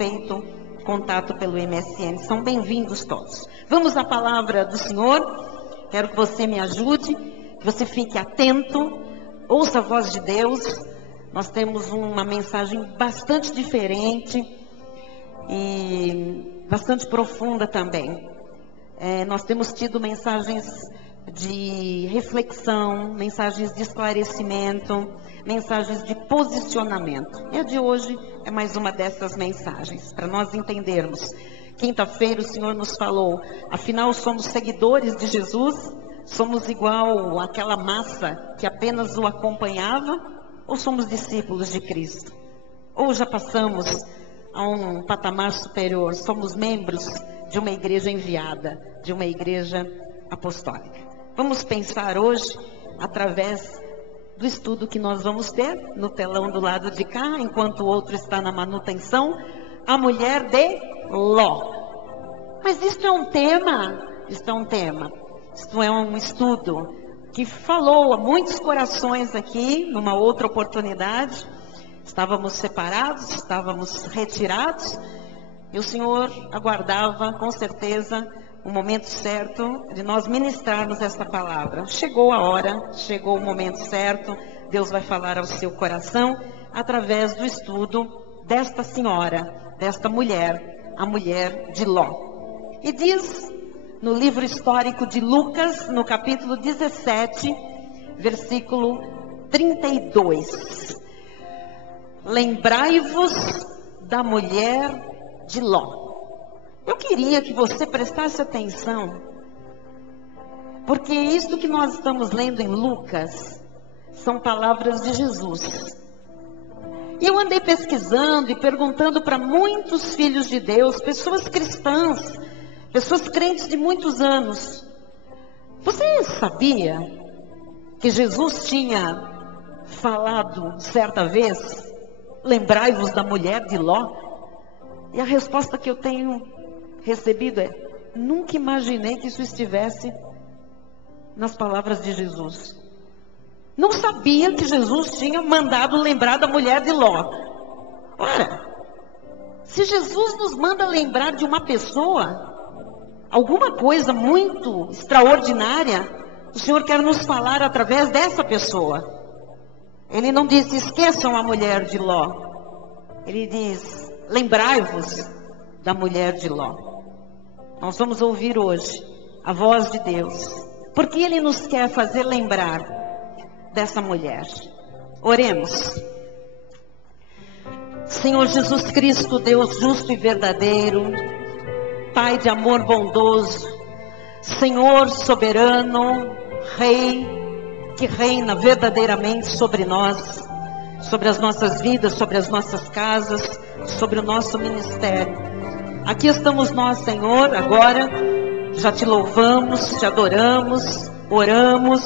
feito contato pelo MSN. São bem-vindos todos. Vamos à palavra do Senhor. Quero que você me ajude, que você fique atento, ouça a voz de Deus. Nós temos uma mensagem bastante diferente e bastante profunda também. Nós temos tido mensagens de reflexão, mensagens de esclarecimento, mensagens de posicionamento. E a de hoje é mais uma dessas mensagens, para nós entendermos. Quinta-feira o Senhor nos falou, afinal somos seguidores de Jesus? Somos igual àquela massa que apenas o acompanhava? Ou somos discípulos de Cristo? Ou já passamos a um patamar superior? Somos membros de uma igreja enviada, de uma igreja apostólica. Vamos pensar hoje, através do estudo que nós vamos ter no telão do lado de cá, enquanto o outro está na manutenção, a mulher de Ló. Mas isto é um tema, isto é um estudo que falou a muitos corações aqui, numa outra oportunidade. Estávamos separados, estávamos retirados, e o Senhor aguardava, com certeza, o momento certo de nós ministrarmos esta palavra. Chegou a hora, chegou o momento certo, Deus vai falar ao seu coração, através do estudo desta senhora, desta mulher, a mulher de Ló. E diz no livro histórico de Lucas, no capítulo 17, versículo 32. Lembrai-vos da mulher de Ló. Eu queria que você prestasse atenção, porque isto que nós estamos lendo em Lucas são palavras de Jesus. E eu andei pesquisando e perguntando para muitos filhos de Deus, pessoas cristãs, pessoas crentes de muitos anos. Você sabia que Jesus tinha falado certa vez, lembrai-vos da mulher de Ló? E a resposta que eu tenho recebido é, nunca imaginei que isso estivesse nas palavras de Jesus. Não sabia que Jesus tinha mandado lembrar da mulher de Ló. Ora, se Jesus nos manda lembrar de uma pessoa, alguma coisa muito extraordinária, o Senhor quer nos falar através dessa pessoa. Ele não disse, esqueçam a mulher de Ló. Ele diz, lembrai-vos da mulher de Ló. Nós vamos ouvir hoje a voz de Deus, porque Ele nos quer fazer lembrar dessa mulher. Oremos. Senhor Jesus Cristo, Deus justo e verdadeiro, Pai de amor bondoso, Senhor soberano, Rei, que reina verdadeiramente sobre nós, sobre as nossas vidas, sobre as nossas casas, sobre o nosso ministério. Aqui estamos nós, Senhor, agora, já te louvamos, te adoramos, oramos,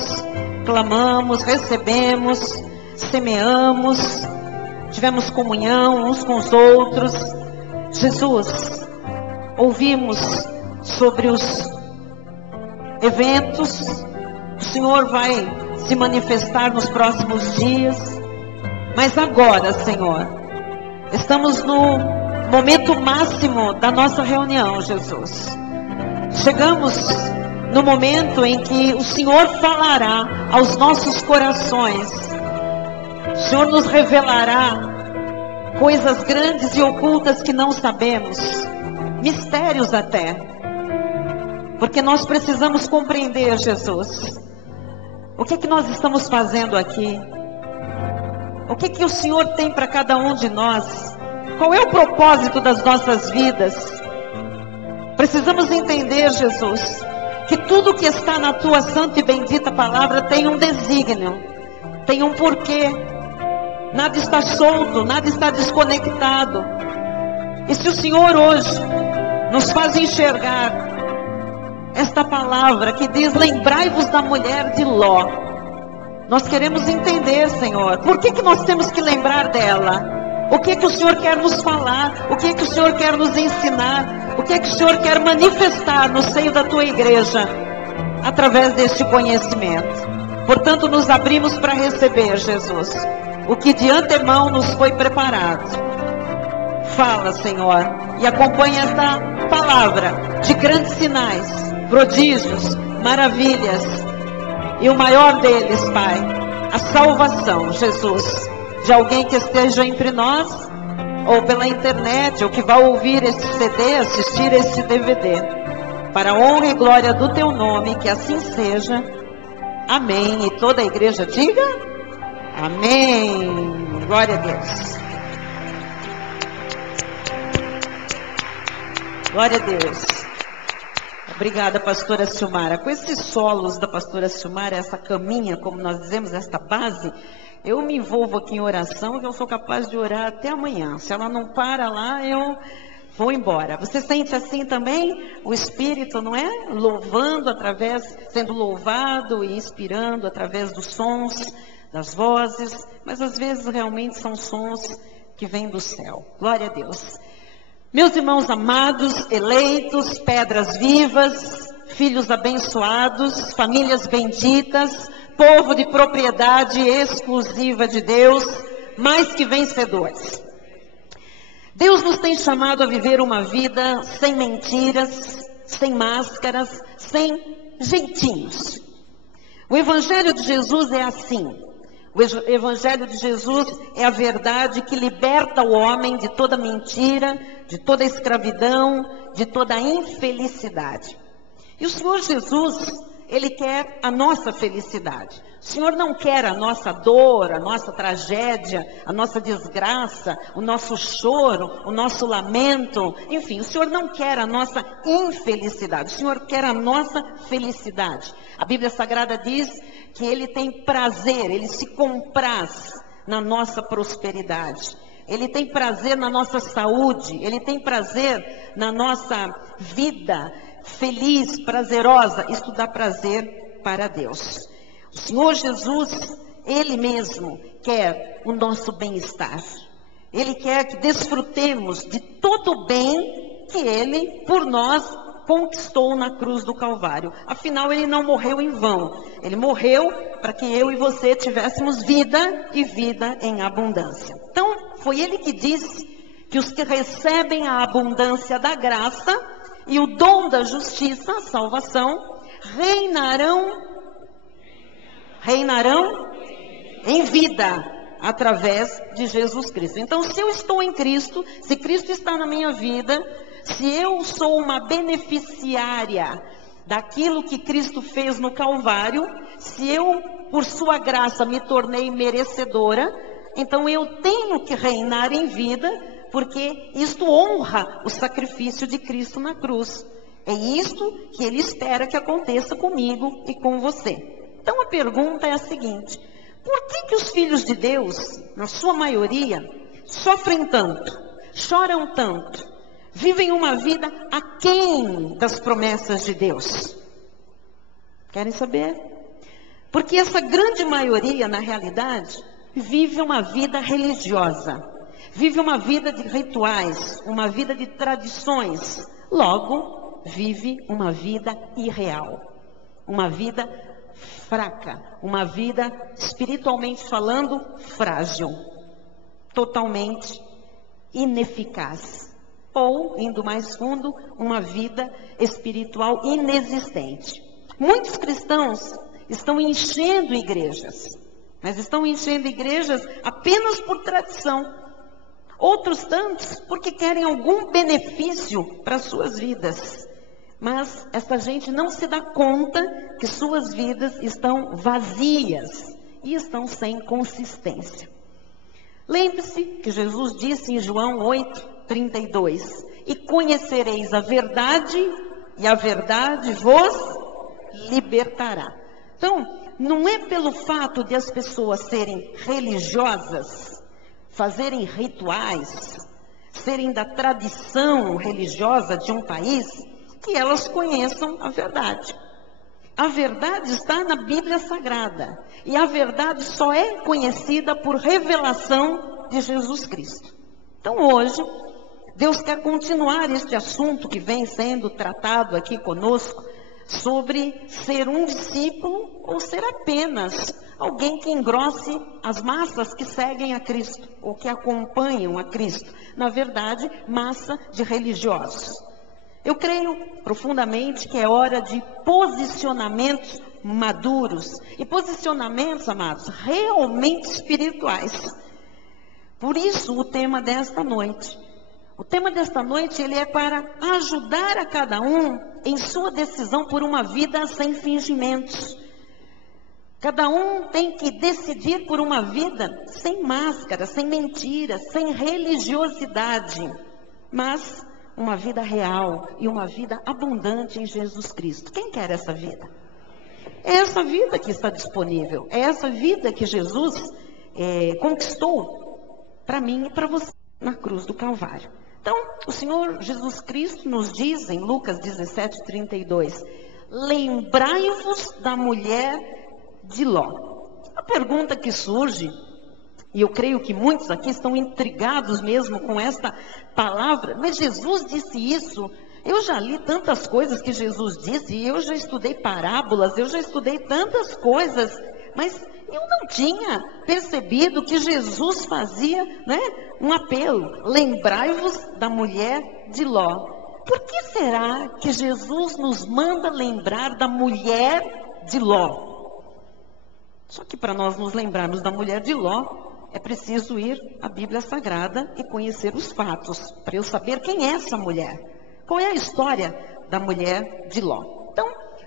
clamamos, recebemos, semeamos, tivemos comunhão uns com os outros. Jesus, ouvimos sobre os eventos, o Senhor vai se manifestar nos próximos dias, mas agora, Senhor, estamos no momento máximo da nossa reunião, Jesus. Chegamos no momento em que o Senhor falará aos nossos corações. O Senhor nos revelará coisas grandes e ocultas que não sabemos, mistérios até, porque nós precisamos compreender, Jesus, o que nós estamos fazendo aqui, o que o Senhor tem para cada um de nós. Qual é o propósito das nossas vidas? Precisamos entender, Jesus, que tudo que está na tua santa e bendita palavra tem um desígnio, tem um porquê. Nada está solto, nada está desconectado. E se o Senhor hoje nos faz enxergar esta palavra que diz, lembrai-vos da mulher de Ló, nós queremos entender, Senhor, por que nós temos que lembrar dela? O que o Senhor quer nos falar? O que o Senhor quer nos ensinar? O que o Senhor quer manifestar no seio da tua igreja? Através deste conhecimento. Portanto, nos abrimos para receber, Jesus, o que de antemão nos foi preparado. Fala, Senhor, e acompanha esta palavra de grandes sinais, prodígios, maravilhas. E o maior deles, Pai, a salvação, Jesus, de alguém que esteja entre nós, ou pela internet, ou que vai ouvir esse CD, assistir esse DVD. Para a honra e glória do Teu nome, que assim seja. Amém. E toda a igreja diga: amém. Glória a Deus. Glória a Deus. Obrigada, pastora Silmara. Com esses solos da pastora Silmara, essa caminha, como nós dizemos, esta base, eu me envolvo aqui em oração, que eu sou capaz de orar até amanhã. Se ela não para lá, eu vou embora. Você sente assim também? O Espírito, não é? Louvando através, sendo louvado e inspirando através dos sons, das vozes, mas às vezes realmente são sons que vêm do céu. Glória a Deus. Meus irmãos amados, eleitos, pedras vivas, filhos abençoados, famílias benditas, povo de propriedade exclusiva de Deus, mais que vencedores. Deus nos tem chamado a viver uma vida sem mentiras, sem máscaras, sem jeitinhos. O Evangelho de Jesus é assim. O Evangelho de Jesus é a verdade que liberta o homem de toda mentira, de toda escravidão, de toda infelicidade. E o Senhor Jesus, Ele quer a nossa felicidade. O Senhor não quer a nossa dor, a nossa tragédia, a nossa desgraça, o nosso choro, o nosso lamento. Enfim, o Senhor não quer a nossa infelicidade. O Senhor quer a nossa felicidade. A Bíblia Sagrada diz que Ele tem prazer, Ele se compraz na nossa prosperidade. Ele tem prazer na nossa saúde, Ele tem prazer na nossa vida feliz, prazerosa. Isso dá prazer para Deus. O Senhor Jesus, Ele mesmo quer o nosso bem-estar. Ele quer que desfrutemos de todo o bem que Ele, por nós, conquistou na cruz do Calvário. Afinal, Ele não morreu em vão. Ele morreu para que eu e você tivéssemos vida e vida em abundância. Então, foi Ele que disse que os que recebem a abundância da graça e o dom da justiça, a salvação, reinarão em vida através de Jesus Cristo. Então, se eu estou em Cristo, se Cristo está na minha vida, se eu sou uma beneficiária daquilo que Cristo fez no Calvário, se eu, por sua graça, me tornei merecedora, então eu tenho que reinar em vida, porque isto honra o sacrifício de Cristo na cruz. É isto que Ele espera que aconteça comigo e com você. Então a pergunta é a seguinte: por que os filhos de Deus, na sua maioria, sofrem tanto, choram tanto, vivem uma vida aquém das promessas de Deus? Querem saber? Porque essa grande maioria, na realidade, vive uma vida religiosa, vive uma vida de rituais, uma vida de tradições, logo, vive uma vida irreal, uma vida fraca, uma vida, espiritualmente falando, frágil, totalmente ineficaz, ou, indo mais fundo, uma vida espiritual inexistente. Muitos cristãos estão enchendo igrejas, mas estão enchendo igrejas apenas por tradição. Outros tantos porque querem algum benefício para suas vidas. Mas essa gente não se dá conta que suas vidas estão vazias e estão sem consistência. Lembre-se que Jesus disse em João 8:32: e conhecereis a verdade, e a verdade vos libertará. Então, não é pelo fato de as pessoas serem religiosas, fazerem rituais, serem da tradição religiosa de um país, que elas conheçam a verdade. A verdade está na Bíblia Sagrada. E a verdade só é conhecida por revelação de Jesus Cristo. Então hoje, Deus quer continuar este assunto que vem sendo tratado aqui conosco, sobre ser um discípulo ou ser apenas alguém que engrosse as massas que seguem a Cristo, ou que acompanham a Cristo. Na verdade, massa de religiosos. Eu creio profundamente que é hora de posicionamentos maduros. E posicionamentos, amados, realmente espirituais. Por isso o tema desta noite. O tema desta noite, ele é para ajudar a cada um em sua decisão por uma vida sem fingimentos. Cada um tem que decidir por uma vida sem máscara, sem mentiras, sem religiosidade, mas uma vida real e uma vida abundante em Jesus Cristo. Quem quer essa vida? É essa vida que está disponível, é essa vida que Jesus conquistou para mim e para você na cruz do Calvário. Então, o Senhor Jesus Cristo nos diz em Lucas 17:32, lembrai-vos da mulher de Ló. A pergunta que surge, e eu creio que muitos aqui estão intrigados mesmo com esta palavra, mas Jesus disse isso? Eu já li tantas coisas que Jesus disse, eu já estudei parábolas, eu já estudei tantas coisas, mas eu não tinha percebido que Jesus fazia, um apelo. Lembrai-vos da mulher de Ló. Por que será que Jesus nos manda lembrar da mulher de Ló? Só que para nós nos lembrarmos da mulher de Ló, é preciso ir à Bíblia Sagrada e conhecer os fatos, para eu saber quem é essa mulher. Qual é a história da mulher de Ló? Então,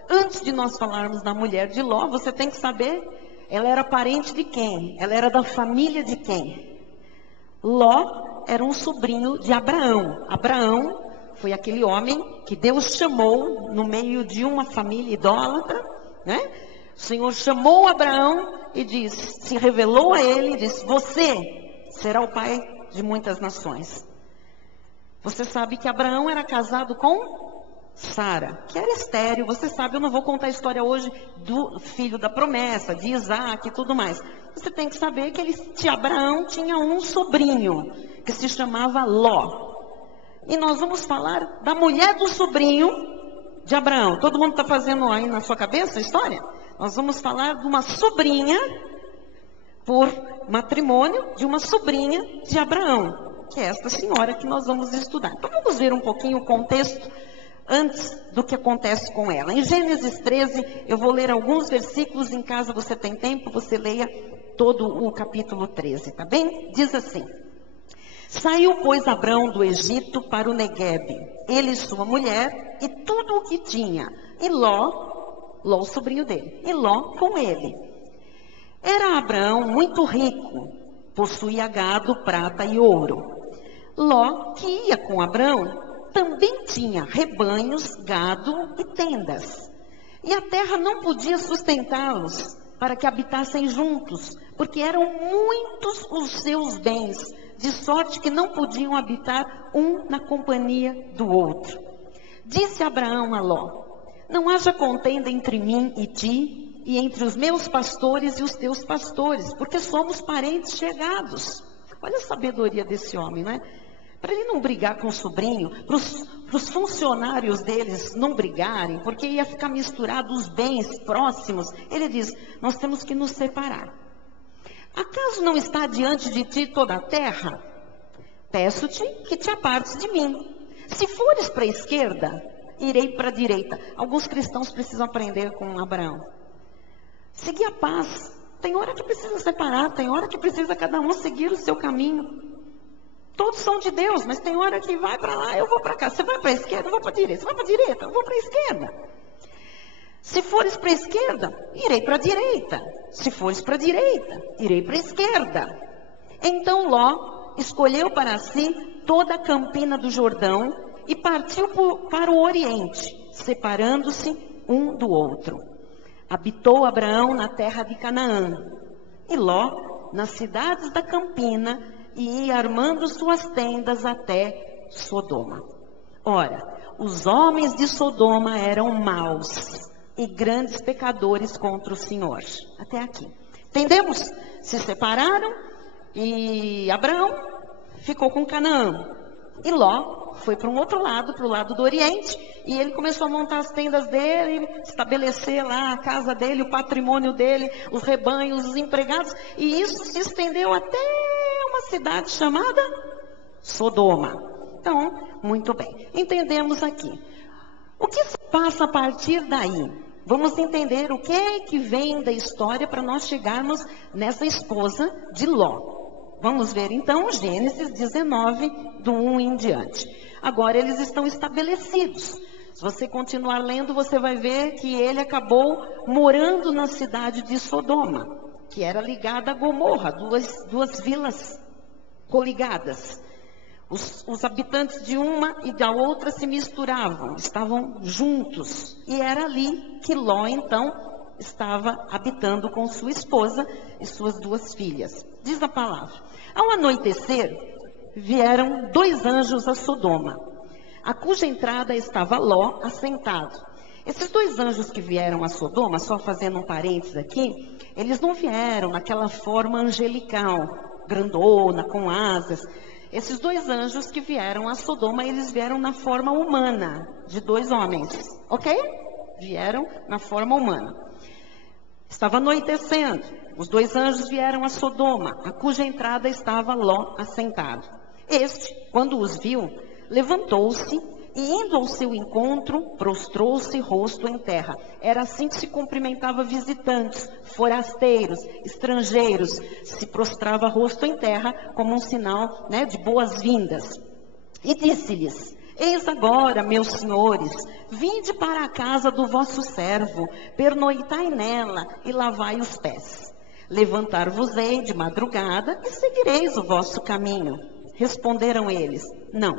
antes de nós falarmos da mulher de Ló, você tem que saber, ela era parente de quem? Ela era da família de quem? Ló era um sobrinho de Abraão. Abraão foi aquele homem que Deus chamou no meio de uma família idólatra, O Senhor chamou Abraão e se revelou a ele e disse, você será o pai de muitas nações. Você sabe que Abraão era casado com Sara, que era estéril. Você sabe, eu não vou contar a história hoje do filho da promessa, de Isaac e tudo mais. Você tem que saber que Abraão tinha um sobrinho, que se chamava Ló. E nós vamos falar da mulher do sobrinho de Abraão. Todo mundo está fazendo aí na sua cabeça a história? Nós vamos falar de uma sobrinha, por matrimônio, de uma sobrinha de Abraão, que é esta senhora que nós vamos estudar. Então vamos ver um pouquinho o contexto antes do que acontece com ela. Em Gênesis 13, eu vou ler alguns versículos, em casa você tem tempo, você leia todo o capítulo 13, tá bem? Diz assim, saiu, pois, Abrão do Egito para o Neguebe, ele e sua mulher, e tudo o que tinha, e Ló, o sobrinho dele, e Ló com ele. Era Abraão muito rico, possuía gado, prata e ouro. Ló, que ia com Abraão, também tinha rebanhos, gado e tendas. E a terra não podia sustentá-los para que habitassem juntos, porque eram muitos os seus bens, de sorte que não podiam habitar um na companhia do outro. Disse Abraão a Ló, não haja contenda entre mim e ti, e entre os meus pastores e os teus pastores, porque somos parentes chegados. Olha a sabedoria desse homem, Para ele não brigar com o sobrinho, para os funcionários deles não brigarem, porque ia ficar misturado os bens próximos. Ele diz, nós temos que nos separar. Acaso não está diante de ti toda a terra? Peço-te que te apartes de mim. Se fores para a esquerda, irei para a direita. Alguns cristãos precisam aprender com Abraão. Seguir a paz. Tem hora que precisa separar, tem hora que precisa cada um seguir o seu caminho. Todos são de Deus, mas tem hora que vai para lá, eu vou para cá. Você vai para a esquerda, eu vou para a direita. Você vai para a direita, eu vou para a esquerda. Se fores para a esquerda, irei para a direita. Se fores para a direita, irei para a esquerda. Então Ló escolheu para si toda a campina do Jordão e partiu para o oriente, separando-se um do outro. Habitou Abraão na terra de Canaã, e Ló nas cidades da campina, e ia armando suas tendas até Sodoma. Ora, os homens de Sodoma eram maus e grandes pecadores contra o Senhor. Até aqui. Entendemos? Se separaram e Abraão ficou com Canaã. E Ló foi para um outro lado, para o lado do Oriente, e ele começou a montar as tendas dele, estabelecer lá a casa dele, o patrimônio dele, os rebanhos, os empregados, e isso se estendeu até uma cidade chamada Sodoma. Então, muito bem, entendemos aqui. O que se passa a partir daí? Vamos entender o que é que vem da história para nós chegarmos nessa esposa de Ló. Vamos ver então Gênesis 19, do 1 em diante. Agora eles estão estabelecidos. Se você continuar lendo, você vai ver que ele acabou morando na cidade de Sodoma, que era ligada a Gomorra, duas vilas coligadas. Os habitantes de uma e da outra se misturavam, estavam juntos. E era ali que Ló, então, estava habitando com sua esposa e suas 2 filhas. Diz a palavra: ao anoitecer, vieram 2 anjos a Sodoma, a cuja entrada estava Ló assentado. Esses 2 anjos que vieram a Sodoma, só fazendo um parênteses aqui, eles não vieram naquela forma angelical, grandona, com asas. Esses 2 anjos que vieram a Sodoma, eles vieram na forma humana, de 2 homens, ok? Vieram na forma humana. Estava anoitecendo, os 2 anjos vieram a Sodoma, a cuja entrada estava Ló assentado. Este, quando os viu, levantou-se e, indo ao seu encontro, prostrou-se rosto em terra. Era assim que se cumprimentava visitantes, forasteiros, estrangeiros. Se prostrava rosto em terra como um sinal, né, de boas-vindas. E disse-lhes: eis agora, meus senhores, vinde para a casa do vosso servo, pernoitai nela e lavai os pés. Levantar-vos-ei de madrugada e seguireis o vosso caminho. Responderam eles: não.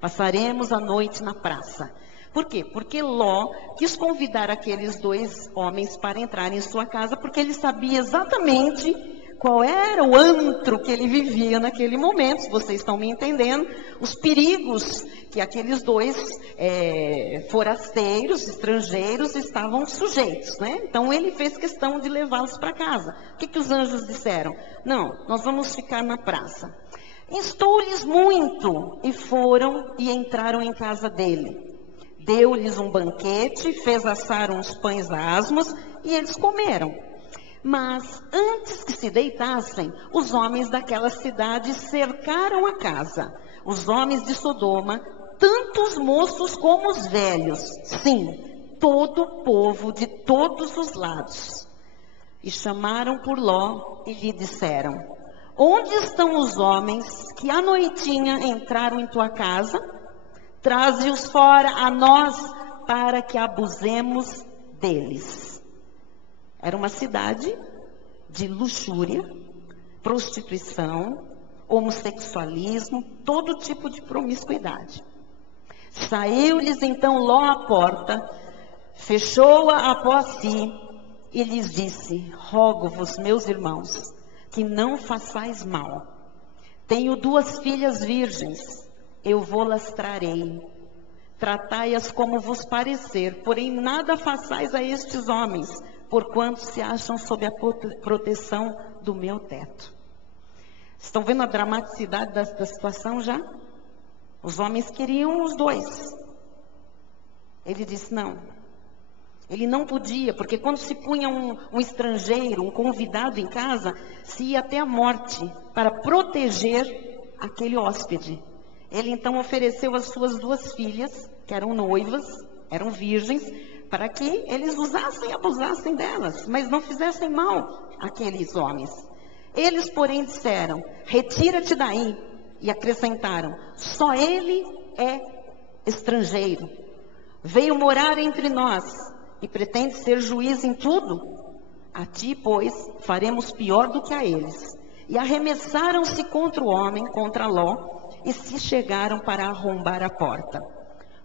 Passaremos a noite na praça. Por quê? Porque Ló quis convidar aqueles 2 homens para entrarem em sua casa, porque ele sabia exatamente qual era o antro que ele vivia naquele momento, se vocês estão me entendendo, os perigos que aqueles 2 forasteiros, estrangeiros, estavam sujeitos, né? Então ele fez questão de levá-los para casa. O que os anjos disseram? Não, nós vamos ficar na praça. Instou-lhes muito, e foram e entraram em casa dele. Deu-lhes um banquete, fez assar uns pães asmos, e eles comeram. Mas antes que se deitassem, os homens daquela cidade cercaram a casa. Os homens de Sodoma, tanto os moços como os velhos, sim, todo o povo de todos os lados. E chamaram por Ló e lhe disseram: onde estão os homens que à noitinha entraram em tua casa? Traze-os fora a nós, para que abusemos deles. Era uma cidade de luxúria, prostituição, homossexualismo, todo tipo de promiscuidade. Saiu-lhes então Ló à porta, fechou-a após si e lhes disse: rogo-vos, meus irmãos, que não façais mal. Tenho 2 filhas virgens, eu vou-las trarei. Tratai-as como vos parecer, porém nada façais a estes homens, porquanto se acham sob a proteção do meu teto. Estão vendo a dramaticidade da situação já? Os homens queriam os 2. Ele disse: não. Ele não podia, porque quando se punha um estrangeiro, um convidado em casa, se ia até a morte para proteger aquele hóspede. Ele então ofereceu as suas 2 filhas, que eram noivas, eram virgens, para que eles usassem e abusassem delas, mas não fizessem mal àqueles homens. Eles, porém, disseram: retira-te daí. E acrescentaram: só ele é estrangeiro. Veio morar entre nós e pretende ser juiz em tudo? A ti, pois, faremos pior do que a eles. E arremessaram-se contra o homem, contra Ló, e se chegaram para arrombar a porta.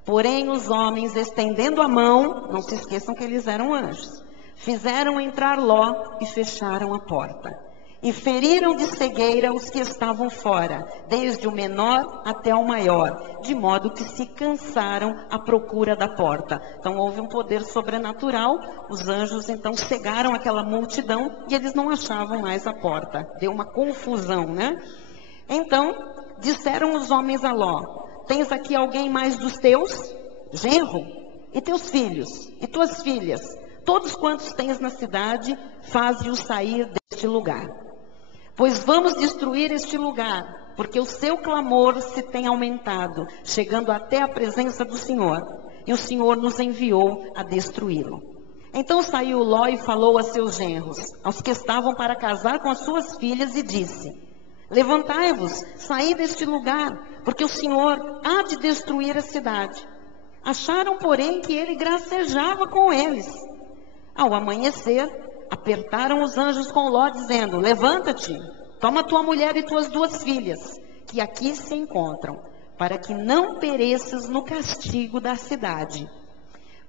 Porém, os homens, estendendo a mão, não se esqueçam que eles eram anjos, fizeram entrar Ló e fecharam a porta. E feriram de cegueira os que estavam fora, desde o menor até o maior, de modo que se cansaram à procura da porta. Então houve um poder sobrenatural, os anjos então cegaram aquela multidão e eles não achavam mais a porta. Deu uma confusão, né? Então disseram os homens a Ló: tens aqui alguém mais dos teus? Genro? E teus filhos? E tuas filhas? Todos quantos tens na cidade, faze-os sair deste lugar. Pois vamos destruir este lugar, porque o seu clamor se tem aumentado, chegando até a presença do Senhor. E o Senhor nos enviou a destruí-lo. Então saiu Ló e falou a seus genros, aos que estavam para casar com as suas filhas, e disse: levantai-vos, saí deste lugar, porque o Senhor há de destruir a cidade. Acharam, porém, que ele gracejava com eles. Ao amanhecer, apertaram os anjos com Ló, dizendo: levanta-te, toma tua mulher e tuas 2 filhas, que aqui se encontram, para que não pereças no castigo da cidade.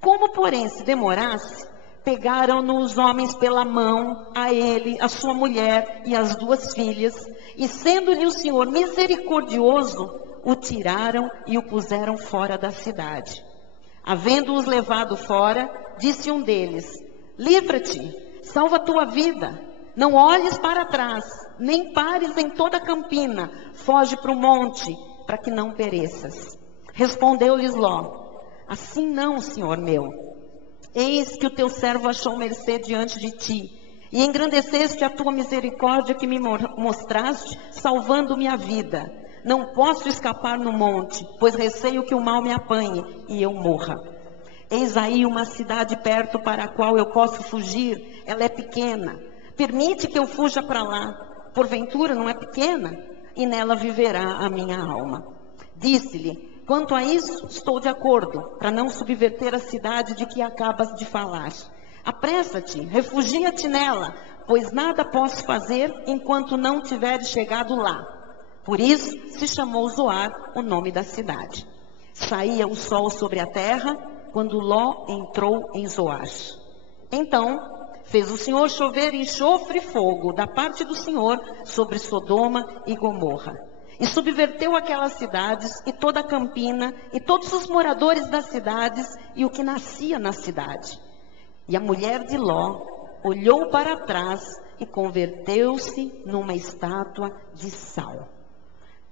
Como, porém, se demorasse, pegaram-no os homens pela mão, a ele, a sua mulher e as 2 filhas, e sendo-lhe o Senhor misericordioso, o tiraram e o puseram fora da cidade. Havendo-os levado fora, disse um deles: livra-te, salva a tua vida, não olhes para trás, nem pares em toda a campina, foge para o monte, para que não pereças. Respondeu-lhes Ló: assim não, Senhor meu. Eis que o teu servo achou mercê diante de ti, e engrandeceste a tua misericórdia que me mostraste, salvando-me a vida. Não posso escapar no monte, pois receio que o mal me apanhe e eu morra. Eis aí uma cidade perto para a qual eu posso fugir, ela é pequena. Permite que eu fuja para lá, porventura não é pequena? E nela viverá a minha alma. Disse-lhe: quanto a isso, estou de acordo, para não subverter a cidade de que acabas de falar. Apressa-te, refugia-te nela, pois nada posso fazer enquanto não tiveres chegado lá. Por isso se chamou Zoar o nome da cidade. Saía o sol sobre a terra, quando Ló entrou em Zoar. Então fez o Senhor chover enxofre e fogo da parte do Senhor sobre Sodoma e Gomorra. E subverteu aquelas cidades, e toda a campina, e todos os moradores das cidades, e o que nascia na cidade. E a mulher de Ló olhou para trás, e converteu-se numa estátua de sal.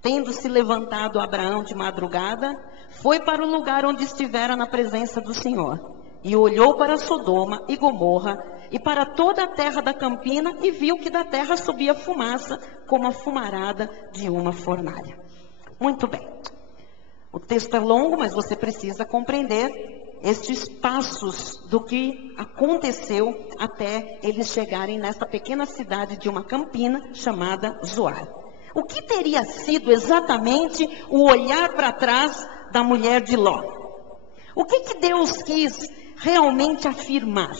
Tendo-se levantado Abraão de madrugada, foi para o lugar onde estivera na presença do Senhor. E olhou para Sodoma e Gomorra, e para toda a terra da campina, e viu que da terra subia fumaça, como a fumarada de uma fornalha. Muito bem. O texto é longo, mas você precisa compreender estes passos do que aconteceu até eles chegarem nessa pequena cidade de uma campina chamada Zoar. O que teria sido exatamente o olhar para trás da mulher de Ló? O que Deus quis realmente afirmar?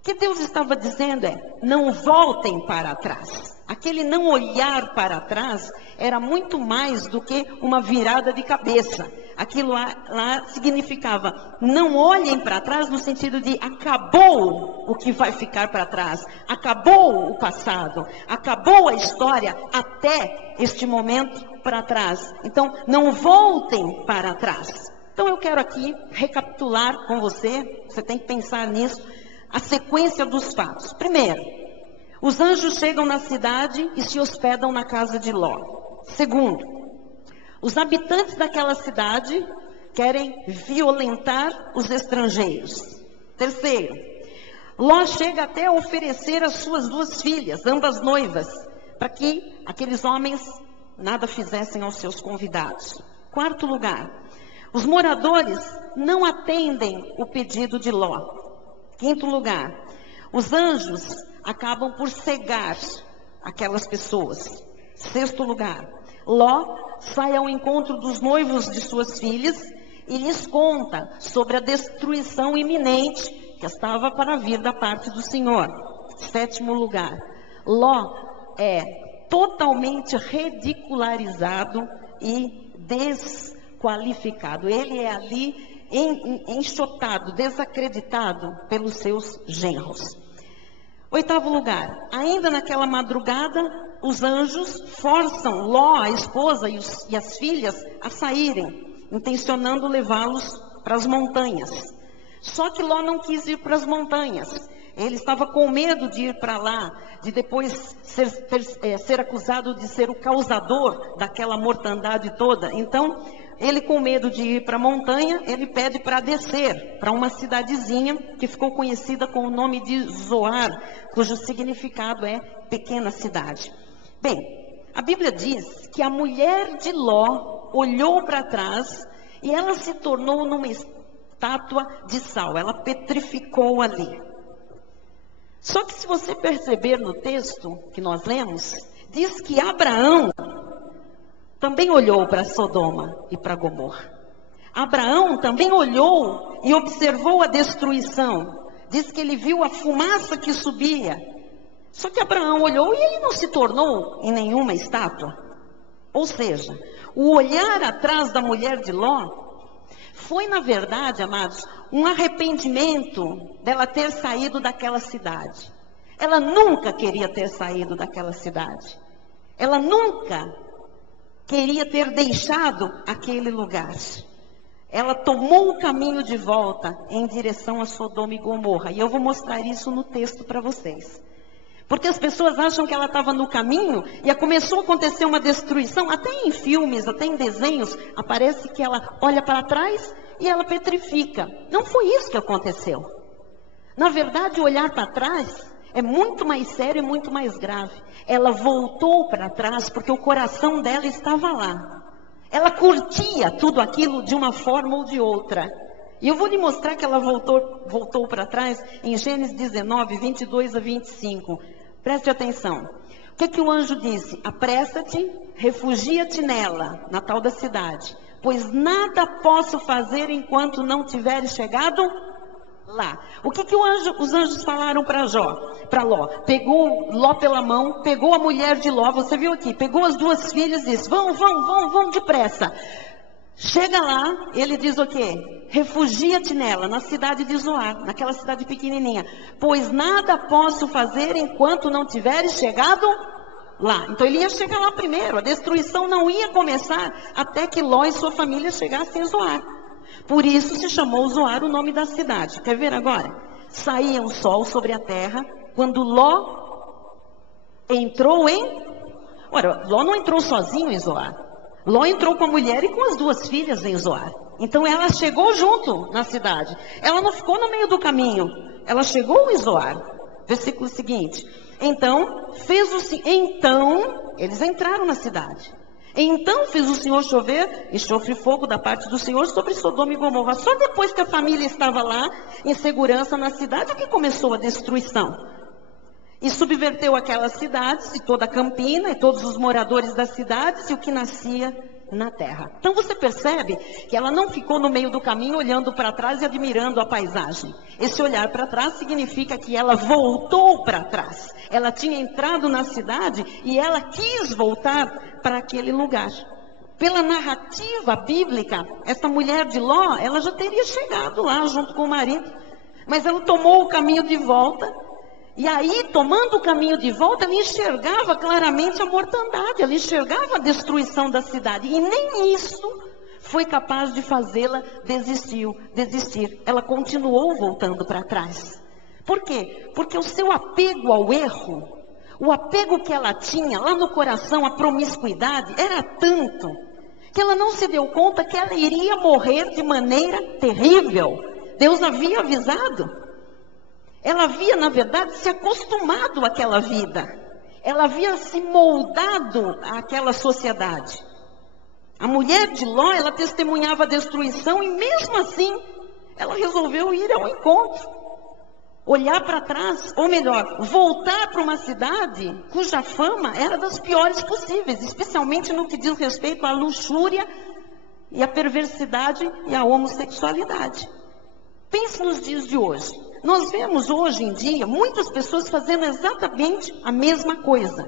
O que Deus estava dizendo é: não voltem para trás. Aquele não olhar para trás era muito mais do que uma virada de cabeça. Aquilo lá significava: não olhem para trás no sentido de acabou o que vai ficar para trás. Acabou o passado. Acabou a história até este momento para trás. Então, não voltem para trás. Então, eu quero aqui recapitular com você. Você tem que pensar nisso. A sequência dos fatos. Primeiro, os anjos chegam na cidade e se hospedam na casa de Ló. Segundo, os habitantes daquela cidade querem violentar os estrangeiros. Terceiro, Ló chega até a oferecer as suas 2 filhas, ambas noivas, para que aqueles homens nada fizessem aos seus convidados. Quarto lugar, os moradores não atendem o pedido de Ló. Quinto lugar, os anjos acabam por cegar aquelas pessoas. Sexto lugar, Ló sai ao encontro dos noivos de suas filhas e lhes conta sobre a destruição iminente que estava para vir da parte do Senhor. Sétimo lugar, Ló é totalmente ridicularizado e desqualificado. Ele é ali enxotado, desacreditado pelos seus genros. Oitavo lugar, ainda naquela madrugada, os anjos forçam Ló, a esposa e as filhas a saírem, intencionando levá-los para as montanhas. Só que Ló não quis ir para as montanhas. Ele estava com medo de ir para lá, de depois ser acusado de ser o causador daquela mortandade toda. Então, ele com medo de ir para a montanha, ele pede para descer para uma cidadezinha que ficou conhecida com o nome de Zoar, cujo significado é pequena cidade. Bem, a Bíblia diz que a mulher de Ló olhou para trás e ela se tornou numa estátua de sal, ela petrificou ali. Só que se você perceber no texto que nós lemos, diz que Abraão também olhou para Sodoma e para Gomorra. Abraão também olhou e observou a destruição. Diz que ele viu a fumaça que subia. Só que Abraão olhou e ele não se tornou em nenhuma estátua. Ou seja, o olhar atrás da mulher de Ló foi, na verdade, amados, um arrependimento dela ter saído daquela cidade. Ela nunca queria ter saído daquela cidade. Ela nunca queria ter deixado aquele lugar. Ela tomou o caminho de volta em direção a Sodoma e Gomorra. E eu vou mostrar isso no texto para vocês. Porque as pessoas acham que ela estava no caminho e começou a acontecer uma destruição. Até em filmes, até em desenhos, aparece que ela olha para trás e ela petrifica. Não foi isso que aconteceu. Na verdade, olhar para trás é muito mais sério e muito mais grave. Ela voltou para trás porque o coração dela estava lá. Ela curtia tudo aquilo de uma forma ou de outra. E eu vou lhe mostrar que ela voltou para trás em Gênesis 19, 22 a 25. Preste atenção. O que o anjo disse? Apressa-te, refugia-te nela, na tal da cidade. Pois nada posso fazer enquanto não tiveres chegado lá. O que os anjos falaram para Ló? Pegou Ló pela mão, pegou a mulher de Ló, você viu aqui, pegou as duas filhas e disse, vão depressa. Chega lá, ele diz o quê? Refugia-te nela, na cidade de Zoar, naquela cidade pequenininha. Pois nada posso fazer enquanto não tiveres chegado lá. Então ele ia chegar lá primeiro, a destruição não ia começar até que Ló e sua família chegassem em Zoar. Por isso se chamou Zoar o nome da cidade. Quer ver agora? Saía um sol sobre a terra quando Ló entrou em... Ora, Ló não entrou sozinho em Zoar. Ló entrou com a mulher e com as duas filhas em Zoar. Então ela chegou junto na cidade. Ela não ficou no meio do caminho. Ela chegou em Zoar. Versículo seguinte. Então eles entraram na cidade. Então fez o Senhor chover enxofre e fogo da parte do Senhor sobre Sodoma e Gomorra. Só depois que a família estava lá, em segurança na cidade, que começou a destruição. E subverteu aquelas cidades, e toda a campina, e todos os moradores das cidades, e o que nascia na terra. Então você percebe que ela não ficou no meio do caminho, olhando para trás e admirando a paisagem. Esse olhar para trás significa que ela voltou para trás. Ela tinha entrado na cidade e ela quis voltar para aquele lugar. Pela narrativa bíblica, essa mulher de Ló, ela já teria chegado lá junto com o marido. Mas ela tomou o caminho de volta. E aí, tomando o caminho de volta, ela enxergava claramente a mortandade, ela enxergava a destruição da cidade. E nem isso foi capaz de fazê-la desistir. Ela continuou voltando para trás. Por quê? Porque o seu apego ao erro, o apego que ela tinha lá no coração, a promiscuidade, era tanto que ela não se deu conta que ela iria morrer de maneira terrível. Deus havia avisado. Ela havia, na verdade, se acostumado àquela vida. Ela havia se moldado àquela sociedade. A mulher de Ló, ela testemunhava a destruição e mesmo assim, ela resolveu ir ao encontro. Olhar para trás, ou melhor, voltar para uma cidade cuja fama era das piores possíveis, especialmente no que diz respeito à luxúria e à perversidade e à homossexualidade. Pense nos dias de hoje. Nós vemos hoje em dia muitas pessoas fazendo exatamente a mesma coisa.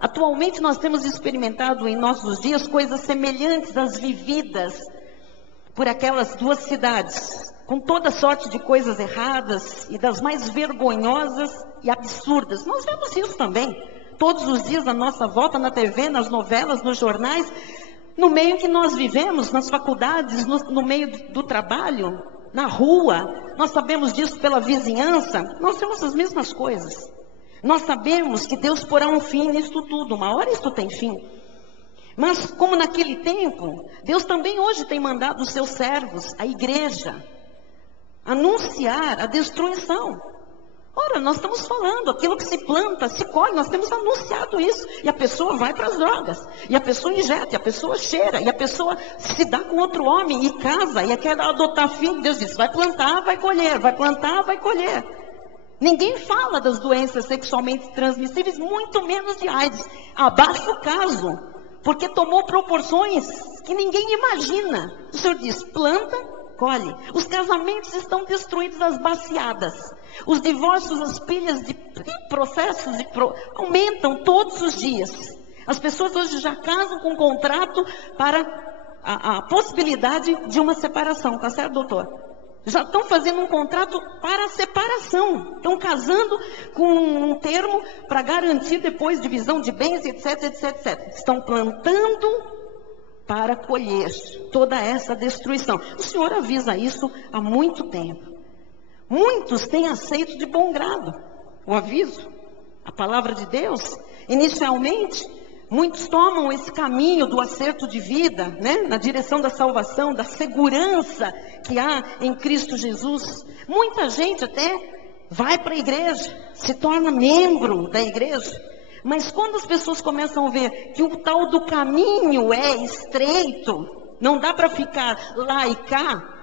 Atualmente nós temos experimentado em nossos dias coisas semelhantes às vividas por aquelas duas cidades, com toda sorte de coisas erradas e das mais vergonhosas e absurdas. Nós vemos isso também, todos os dias à nossa volta, na TV, nas novelas, nos jornais, no meio que nós vivemos, nas faculdades, no meio do trabalho, na rua. Nós sabemos disso pela vizinhança. Nós temos as mesmas coisas. Nós sabemos que Deus porá um fim nisso tudo. Uma hora isso tem fim. Mas como naquele tempo, Deus também hoje tem mandado os seus servos, a igreja, anunciar a destruição. Ora, nós estamos falando, aquilo que se planta, se colhe, nós temos anunciado isso. E a pessoa vai para as drogas, e a pessoa injeta, e a pessoa cheira, e a pessoa se dá com outro homem, e casa, e quer adotar filho. Deus diz, vai plantar, vai colher, vai plantar, vai colher. Ninguém fala das doenças sexualmente transmissíveis, muito menos de AIDS. Abaixa o caso, porque tomou proporções que ninguém imagina. O Senhor diz, planta, colhe. Os casamentos estão destruídos, as baciadas. Os divórcios, as pilhas de processos aumentam todos os dias. As pessoas hoje já casam com um contrato para a possibilidade de uma separação, tá certo, doutor? Já estão fazendo um contrato para a separação. Estão casando com um termo para garantir depois divisão de bens, etc, etc, etc. Estão plantando para colher toda essa destruição. O Senhor avisa isso há muito tempo. Muitos têm aceito de bom grado o aviso, a palavra de Deus. Inicialmente, muitos tomam esse caminho do acerto de vida, né? Na direção da salvação, da segurança que há em Cristo Jesus. Muita gente até vai para a igreja, se torna membro da igreja. Mas quando as pessoas começam a ver que o tal do caminho é estreito, não dá para ficar lá e cá,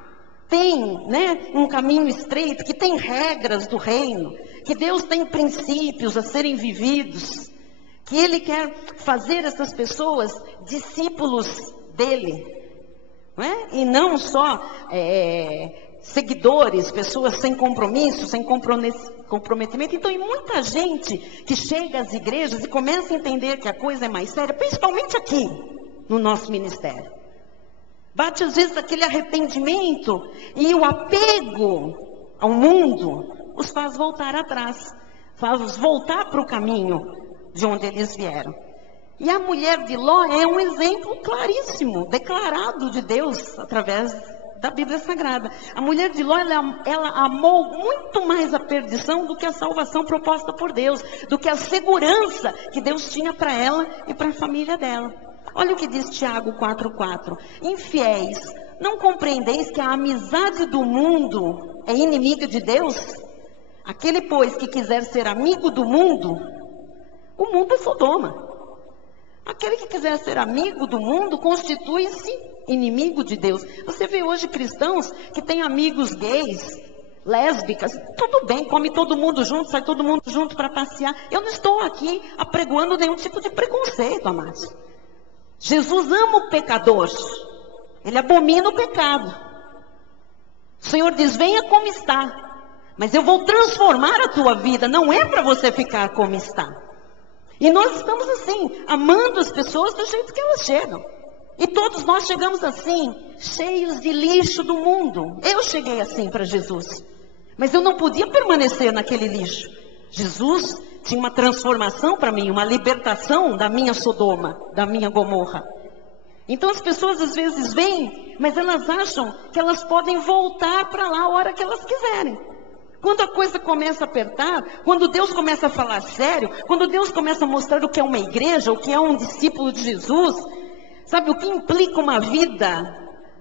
tem, né, um caminho estreito, que tem regras do reino, que Deus tem princípios a serem vividos, que Ele quer fazer essas pessoas discípulos dEle, não é? E não só seguidores, pessoas sem compromisso, sem comprometimento. Então, muita gente que chega às igrejas e começa a entender que a coisa é mais séria, principalmente aqui, no nosso ministério. Bate às vezes aquele arrependimento e o apego ao mundo os faz voltar atrás, faz voltar para o caminho de onde eles vieram. E a mulher de Ló é um exemplo claríssimo, declarado de Deus através da Bíblia Sagrada. A mulher de Ló, ela amou muito mais a perdição do que a salvação proposta por Deus, do que a segurança que Deus tinha para ela e para a família dela. Olha o que diz Tiago 4,4. Infiéis, não compreendeis que a amizade do mundo é inimiga de Deus? Aquele, pois, que quiser ser amigo do mundo, o mundo é Sodoma. Aquele que quiser ser amigo do mundo constitui-se inimigo de Deus. Você vê hoje cristãos que têm amigos gays, lésbicas, tudo bem, come todo mundo junto, sai todo mundo junto para passear. Eu não estou aqui apregoando nenhum tipo de preconceito, amados. Jesus ama o pecador, Ele abomina o pecado. O Senhor diz, venha como está, mas eu vou transformar a tua vida, não é para você ficar como está. E nós estamos assim, amando as pessoas do jeito que elas chegam. E todos nós chegamos assim, cheios de lixo do mundo. Eu cheguei assim para Jesus, mas eu não podia permanecer naquele lixo. Jesus tinha uma transformação para mim, uma libertação da minha Sodoma, da minha Gomorra. Então as pessoas às vezes vêm, mas elas acham que elas podem voltar para lá a hora que elas quiserem. Quando a coisa começa a apertar, quando Deus começa a falar sério, quando Deus começa a mostrar o que é uma igreja, o que é um discípulo de Jesus, sabe o que implica uma vida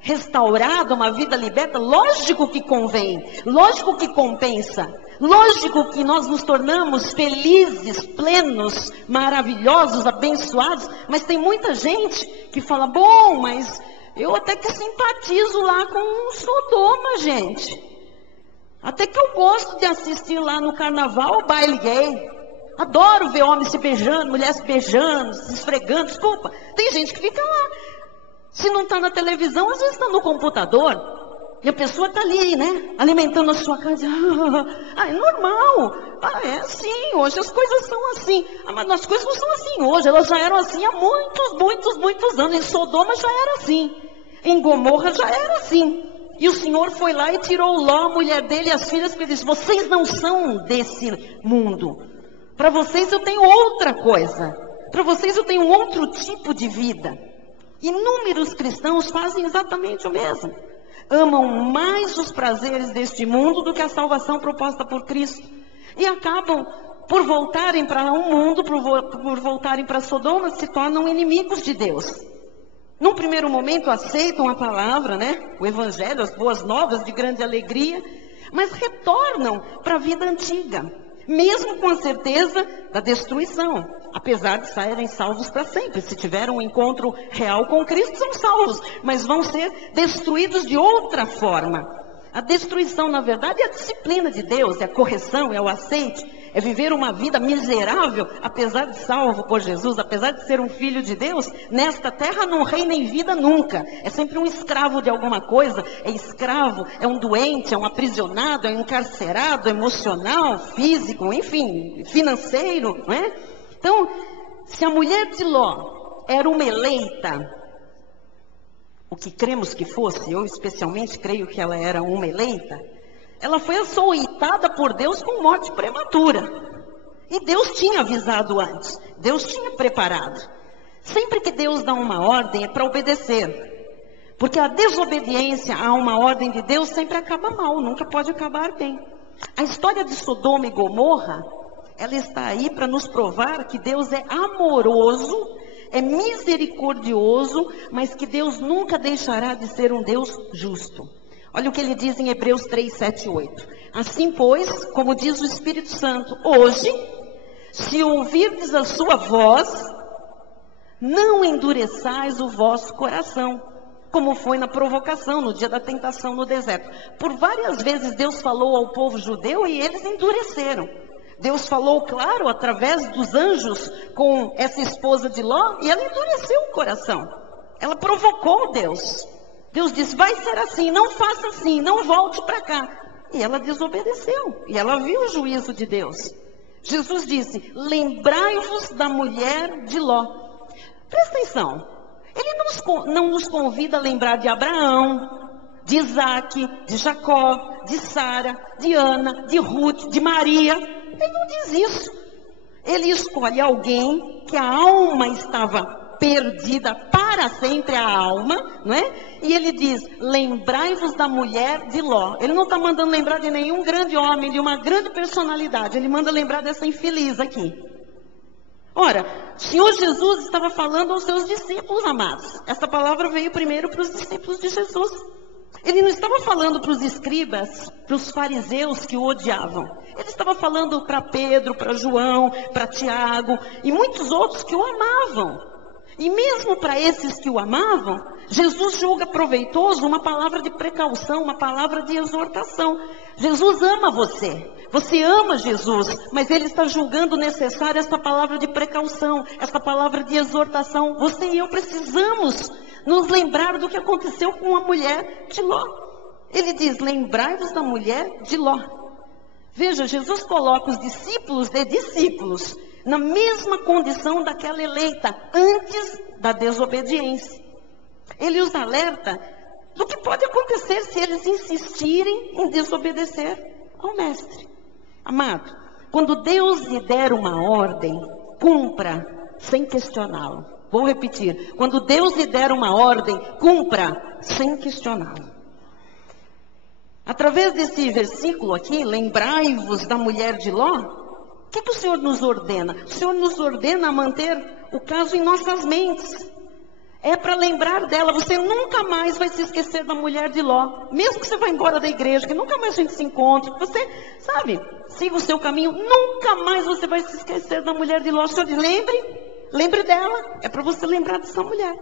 restaurada, uma vida liberta? Lógico que convém, lógico que compensa, lógico que nós nos tornamos felizes, plenos, maravilhosos, abençoados, mas tem muita gente que fala, bom, mas eu até que simpatizo lá com Sodoma, gente. Até que eu gosto de assistir lá no carnaval o baile gay. Adoro ver homens se beijando, mulheres se beijando, se esfregando. Desculpa, tem gente que fica lá. Se não está na televisão, às vezes está no computador. E a pessoa está ali, né? Alimentando a sua casa. É normal. É assim, hoje as coisas são assim. Mas as coisas não são assim hoje. Elas já eram assim há muitos anos. Em Sodoma já era assim. Em Gomorra já era assim. E o Senhor foi lá e tirou Ló, a mulher dele e as filhas, porque ele disse, vocês não são desse mundo. Para vocês eu tenho outra coisa. Para vocês eu tenho um outro tipo de vida. Inúmeros cristãos fazem exatamente o mesmo. Amam mais os prazeres deste mundo do que a salvação proposta por Cristo. E acabam por voltarem para o mundo, por voltarem para Sodoma, se tornam inimigos de Deus. Num primeiro momento aceitam a palavra, né? O evangelho, as boas novas de grande alegria, mas retornam para a vida antiga, mesmo com a certeza da destruição, apesar de saírem salvos para sempre. Se tiveram um encontro real com Cristo, são salvos, mas vão ser destruídos de outra forma. A destruição, na verdade, é a disciplina de Deus, é a correção, é o aceite, é viver uma vida miserável, apesar de salvo por Jesus, apesar de ser um filho de Deus, nesta terra não reina em vida nunca. É sempre um escravo de alguma coisa, é escravo, é um doente, é um aprisionado, é um encarcerado, emocional, físico, enfim, financeiro, não é? Então, se a mulher de Ló era uma eleita, o que cremos que fosse, eu especialmente creio que ela era uma eleita, ela foi açoitada por Deus com morte prematura. E Deus tinha avisado antes, Deus tinha preparado. Sempre que Deus dá uma ordem é para obedecer. Porque a desobediência a uma ordem de Deus sempre acaba mal, nunca pode acabar bem. A história de Sodoma e Gomorra, ela está aí para nos provar que Deus é amoroso, é misericordioso, mas que Deus nunca deixará de ser um Deus justo. Olha o que ele diz em Hebreus 3, 7 e 8. Assim, pois, como diz o Espírito Santo, hoje, se ouvirdes a sua voz, não endureçais o vosso coração, como foi na provocação, no dia da tentação no deserto. Por várias vezes Deus falou ao povo judeu e eles endureceram. Deus falou, claro, através dos anjos com essa esposa de Ló, e ela endureceu o coração. Ela provocou Deus. Deus disse, vai ser assim, não faça assim, não volte para cá. E ela desobedeceu, e ela viu o juízo de Deus. Jesus disse, lembrai-vos da mulher de Ló. Presta atenção, ele não nos convida a lembrar de Abraão, de Isaac, de Jacó, de Sara, de Ana, de Ruth, de Maria. Ele não diz isso. Ele escolhe alguém que a alma estava perdida para sempre, a alma, não é? E ele diz, lembrai-vos da mulher de Ló. Ele não está mandando lembrar de nenhum grande homem, de uma grande personalidade. Ele manda lembrar dessa infeliz aqui. Ora, o Senhor Jesus estava falando aos seus discípulos amados. Essa palavra veio primeiro para os discípulos de Jesus. Ele não estava falando para os escribas, para os fariseus que o odiavam. Ele estava falando para Pedro, para João, para Tiago e muitos outros que o amavam. E mesmo para esses que o amavam, Jesus julga proveitoso uma palavra de precaução, uma palavra de exortação. Jesus ama você, você ama Jesus, mas ele está julgando necessária essa palavra de precaução, essa palavra de exortação. Você e eu precisamos nos lembrar do que aconteceu com a mulher de Ló. Ele diz, lembrai-vos da mulher de Ló. Veja, Jesus coloca os discípulos de discípulos na mesma condição daquela eleita, antes da desobediência. Ele os alerta do que pode acontecer se eles insistirem em desobedecer ao mestre. Amado, quando Deus lhe der uma ordem, cumpra sem questioná-lo. Vou repetir, quando Deus lhe der uma ordem, cumpra sem questioná-lo. Através desse versículo aqui, lembrai-vos da mulher de Ló, o que o Senhor nos ordena? O Senhor nos ordena a manter o caso em nossas mentes. É para lembrar dela, você nunca mais vai se esquecer da mulher de Ló. Mesmo que você vá embora da igreja, que nunca mais a gente se encontre, você, sabe, siga o seu caminho, nunca mais você vai se esquecer da mulher de Ló. O Senhor diz, lembre dela, é para você lembrar dessa mulher.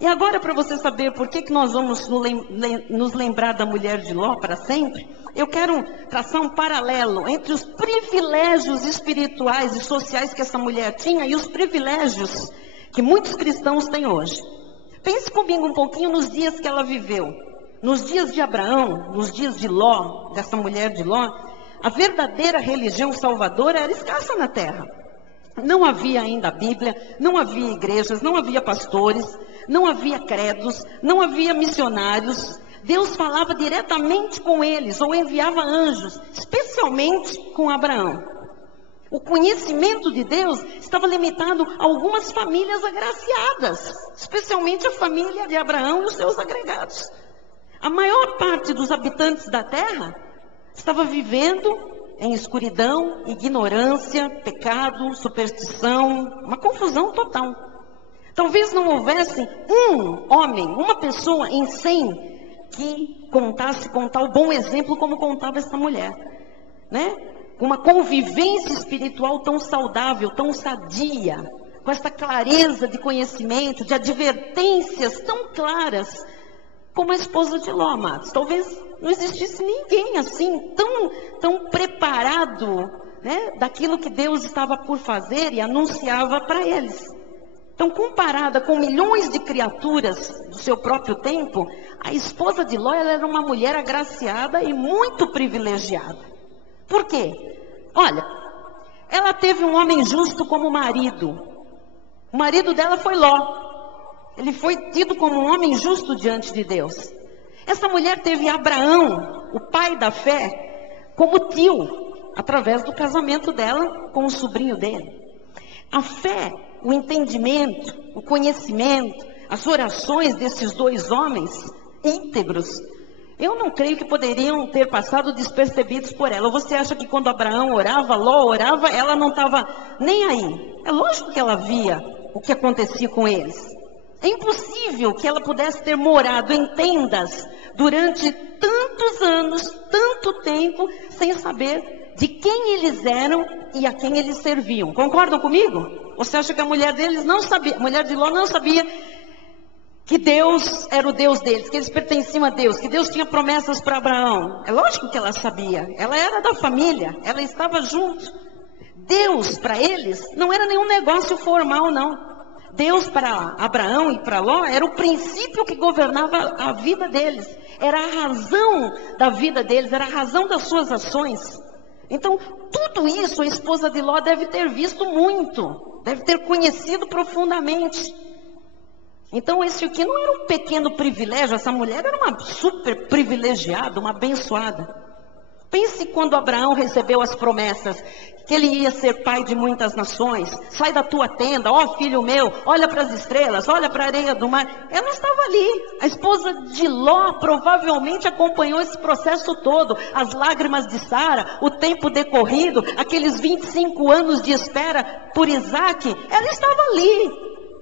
E agora, para você saber por que nós vamos nos lembrar da mulher de Ló para sempre, eu quero traçar um paralelo entre os privilégios espirituais e sociais que essa mulher tinha e os privilégios que muitos cristãos têm hoje. Pense comigo um pouquinho nos dias que ela viveu. Nos dias de Abraão, nos dias de Ló, dessa mulher de Ló, a verdadeira religião salvadora era escassa na terra. Não havia ainda a Bíblia, não havia igrejas, não havia pastores, não havia credos, não havia missionários. Deus falava diretamente com eles, ou enviava anjos, especialmente com Abraão. O conhecimento de Deus estava limitado a algumas famílias agraciadas, especialmente a família de Abraão e os seus agregados. A maior parte dos habitantes da terra estava vivendo em escuridão, ignorância, pecado, superstição, uma confusão total. Talvez não houvesse um homem, uma pessoa em 100 que contasse com tal bom exemplo como contava essa mulher, né? Uma convivência espiritual tão saudável, tão sadia, com essa clareza de conhecimento, de advertências tão claras, como a esposa de Ló, amados. Talvez não existisse ninguém assim, tão preparado, né, daquilo que Deus estava por fazer e anunciava para eles. Então, comparada com milhões de criaturas do seu próprio tempo, a esposa de Ló, ela era uma mulher agraciada e muito privilegiada. Por quê? Olha, ela teve um homem justo como marido. O marido dela foi Ló. Ele foi tido como um homem justo diante de Deus. Essa mulher teve Abraão, o pai da fé, como tio, através do casamento dela com o sobrinho dele. A fé, o entendimento, o conhecimento, as orações desses dois homens íntegros, eu não creio que poderiam ter passado despercebidos por ela. Ou você acha que quando Abraão orava, Ló orava, ela não estava nem aí? É lógico que ela via o que acontecia com eles. É impossível que ela pudesse ter morado em tendas durante tantos anos, tanto tempo, sem saber de quem eles eram e a quem eles serviam. Concordam comigo? Você acha que a mulher deles não sabia, a mulher de Ló não sabia que Deus era o Deus deles, que eles pertenciam a Deus, que Deus tinha promessas para Abraão? É lógico que ela sabia. Ela era da família, ela estava junto. Deus para eles não era nenhum negócio formal, não. Deus para Abraão e para Ló era o princípio que governava a vida deles. Era a razão da vida deles, era a razão das suas ações. Então, tudo isso a esposa de Ló deve ter visto muito, deve ter conhecido profundamente. Então, esse aqui não era um pequeno privilégio, essa mulher era uma super privilegiada, uma abençoada. Pense quando Abraão recebeu as promessas, que ele ia ser pai de muitas nações. Sai da tua tenda, ó filho meu, olha para as estrelas, olha para a areia do mar. Ela estava ali. A esposa de Ló provavelmente acompanhou esse processo todo. As lágrimas de Sara, o tempo decorrido, aqueles 25 anos de espera por Isaac. Ela estava ali.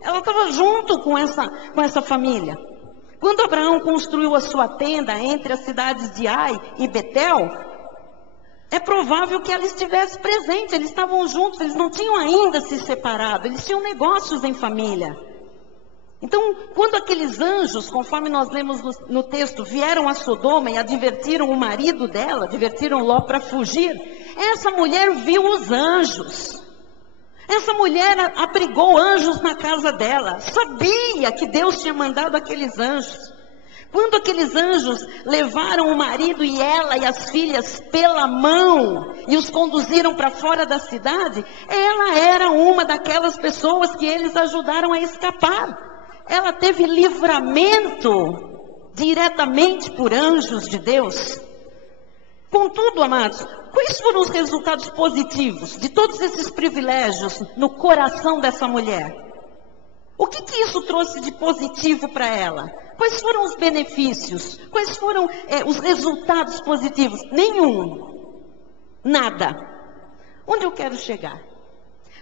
Ela estava junto com essa família. Quando Abraão construiu a sua tenda entre as cidades de Ai e Betel, é provável que ela estivesse presente. Eles estavam juntos, eles não tinham ainda se separado, eles tinham negócios em família. Então, quando aqueles anjos, conforme nós lemos no texto, vieram a Sodoma e advertiram o marido dela, advertiram Ló para fugir, essa mulher viu os anjos. Essa mulher abrigou anjos na casa dela, sabia que Deus tinha mandado aqueles anjos. Quando aqueles anjos levaram o marido e ela e as filhas pela mão e os conduziram para fora da cidade, ela era uma daquelas pessoas que eles ajudaram a escapar. Ela teve livramento diretamente por anjos de Deus. Contudo, amados, quais foram os resultados positivos de todos esses privilégios no coração dessa mulher? O que isso trouxe de positivo para ela? Quais foram os benefícios? Quais foram os resultados positivos? Nenhum. Nada. Onde eu quero chegar?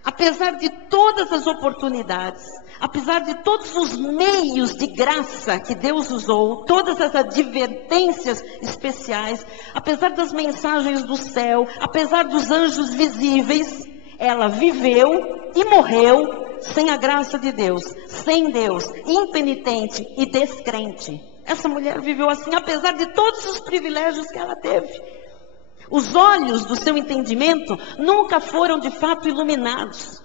Apesar de todas as oportunidades, apesar de todos os meios de graça que Deus usou, todas as advertências especiais, apesar das mensagens do céu, apesar dos anjos visíveis, ela viveu e morreu sem a graça de Deus, sem Deus, impenitente e descrente. Essa mulher viveu assim, apesar de todos os privilégios que ela teve. Os olhos do seu entendimento nunca foram de fato iluminados.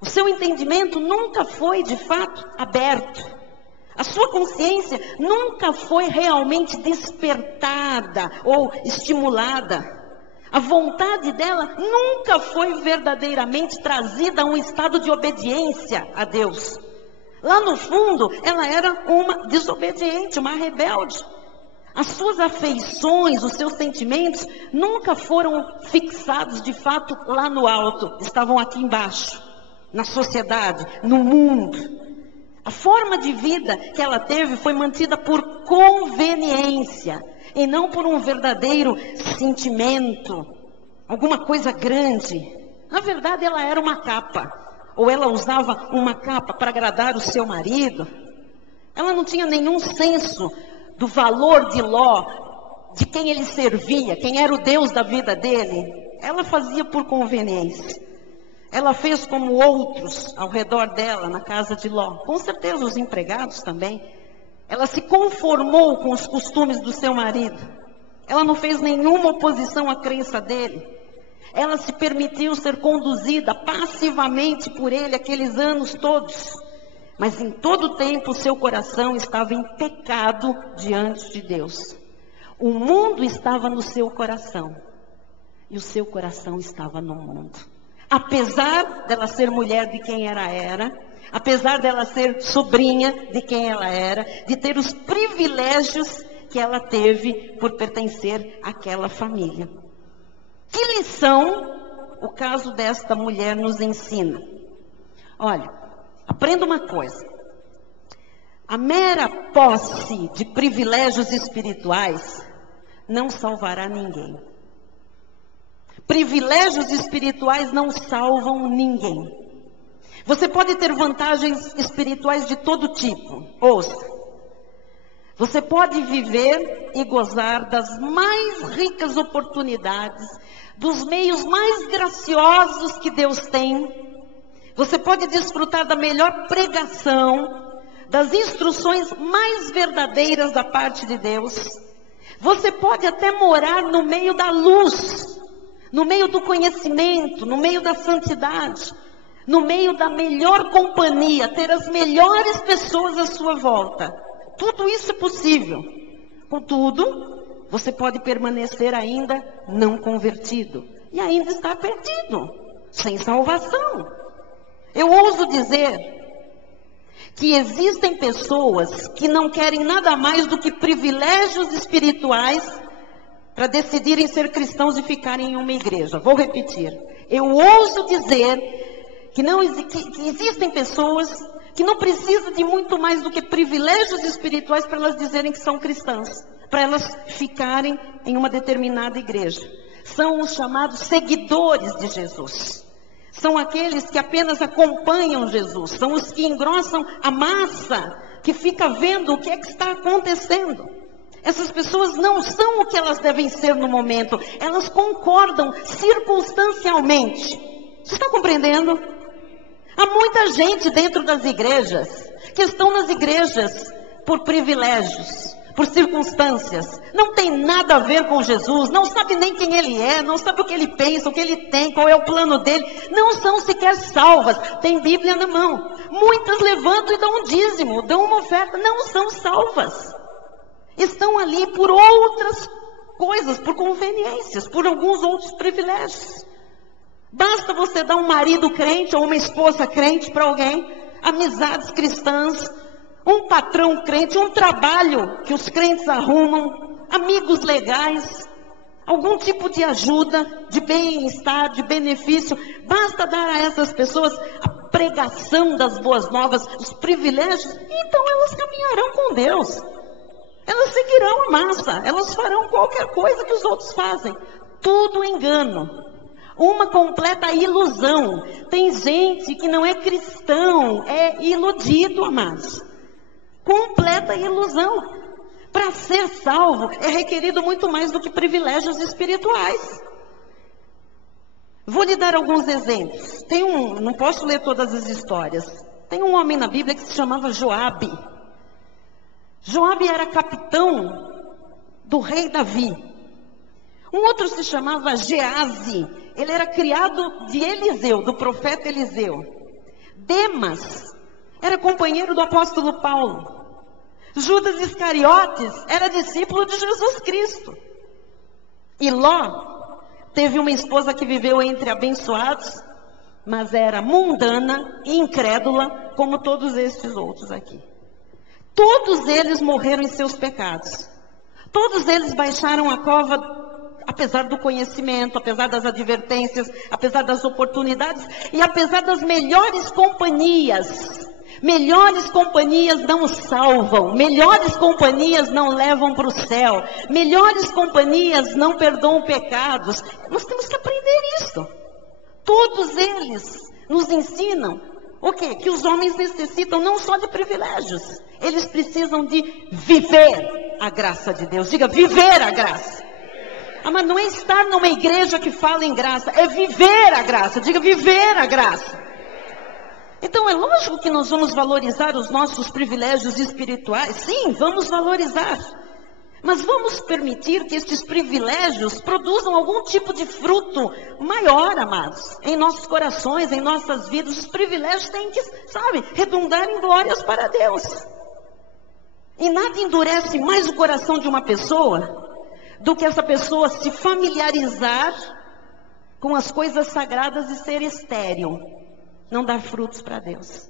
O seu entendimento nunca foi de fato aberto. A sua consciência nunca foi realmente despertada ou estimulada. A vontade dela nunca foi verdadeiramente trazida a um estado de obediência a Deus. Lá no fundo, ela era uma desobediente, uma rebelde. As suas afeições, os seus sentimentos, nunca foram fixados de fato lá no alto. Estavam aqui embaixo, na sociedade, no mundo. A forma de vida que ela teve foi mantida por conveniência e não por um verdadeiro sentimento, alguma coisa grande. Na verdade, ela era uma capa. Ou ela usava uma capa para agradar o seu marido. Ela não tinha nenhum senso do valor de Ló, de quem ele servia, quem era o Deus da vida dele. Ela fazia por conveniência. Ela fez como outros ao redor dela, na casa de Ló. Com certeza os empregados também. Ela se conformou com os costumes do seu marido. Ela não fez nenhuma oposição à crença dele. Ela se permitiu ser conduzida passivamente por ele aqueles anos todos. Mas em todo o tempo o seu coração estava em pecado diante de Deus. O mundo estava no seu coração. E o seu coração estava no mundo. Apesar dela ser mulher de quem ela era, apesar dela ser sobrinha de quem ela era, de ter os privilégios que ela teve por pertencer àquela família. Que lição o caso desta mulher nos ensina? Olha, aprenda uma coisa. A mera posse de privilégios espirituais não salvará ninguém. Privilégios espirituais não salvam ninguém. Você pode ter vantagens espirituais de todo tipo. Ouça. Você pode viver e gozar das mais ricas oportunidades, dos meios mais graciosos que Deus tem. Você pode desfrutar da melhor pregação, das instruções mais verdadeiras da parte de Deus. Você pode até morar no meio da luz, no meio do conhecimento, no meio da santidade, no meio da melhor companhia, ter as melhores pessoas à sua volta. Tudo isso é possível. Contudo, você pode permanecer ainda não convertido. E ainda está perdido, sem salvação. Eu ouso dizer que existem pessoas que não querem nada mais do que privilégios espirituais para decidirem ser cristãos e ficarem em uma igreja. Vou repetir. Eu ouso dizer que existem pessoas que não precisam de muito mais do que privilégios espirituais para elas dizerem que são cristãs, para elas ficarem em uma determinada igreja. São os chamados seguidores de Jesus. São aqueles que apenas acompanham Jesus. São os que engrossam a massa, que fica vendo o que é que está acontecendo. Essas pessoas não são o que elas devem ser no momento. Elas concordam circunstancialmente. Você está compreendendo? Há muita gente dentro das igrejas, que estão nas igrejas por privilégios, por circunstâncias. Não tem nada a ver com Jesus, não sabe nem quem ele é, não sabe o que ele pensa, o que ele tem, qual é o plano dele. Não são sequer salvas, tem Bíblia na mão. Muitas levantam e dão um dízimo, dão uma oferta, não são salvas. Estão ali por outras coisas, por conveniências, por alguns outros privilégios. Basta você dar um marido crente ou uma esposa crente para alguém, amizades cristãs, um patrão crente, um trabalho que os crentes arrumam, amigos legais, algum tipo de ajuda, de bem-estar, de benefício. Basta dar a essas pessoas a pregação das boas novas, os privilégios, então elas caminharão com Deus. Elas seguirão a massa, elas farão qualquer coisa que os outros fazem. Tudo engano. Uma completa ilusão. Tem gente que não é cristão, é iludido, amados. Completa ilusão. Para ser salvo é requerido muito mais do que privilégios espirituais. Vou lhe dar alguns exemplos. Não posso ler todas as histórias. Tem um homem na Bíblia que se chamava Joabe. Joabe era capitão do rei Davi. Um outro se chamava Geazi. Ele era criado de Eliseu, do profeta Eliseu. Demas era companheiro do apóstolo Paulo. Judas Iscariotes era discípulo de Jesus Cristo. E Ló teve uma esposa que viveu entre abençoados, mas era mundana e incrédula, como todos estes outros aqui. Todos eles morreram em seus pecados. Todos eles baixaram a cova, apesar do conhecimento, apesar das advertências, apesar das oportunidades e apesar das melhores companhias. Melhores companhias não salvam, melhores companhias não levam para o céu, melhores companhias não perdoam pecados. Nós temos que aprender todos eles nos ensinam o quê? Que os homens necessitam não só de privilégios, eles precisam de viver a graça de Deus. Diga, viver a graça. Mas não é estar numa igreja que fala em graça, é viver a graça. Diga, viver a graça. Então é lógico que nós vamos valorizar os nossos privilégios espirituais. Sim, vamos valorizar. Mas vamos permitir que estes privilégios produzam algum tipo de fruto maior, amados, em nossos corações, em nossas vidas. Os privilégios têm que, redundar em glórias para Deus. E nada endurece mais o coração de uma pessoa do que essa pessoa se familiarizar com as coisas sagradas e ser estéril, não dar frutos para Deus.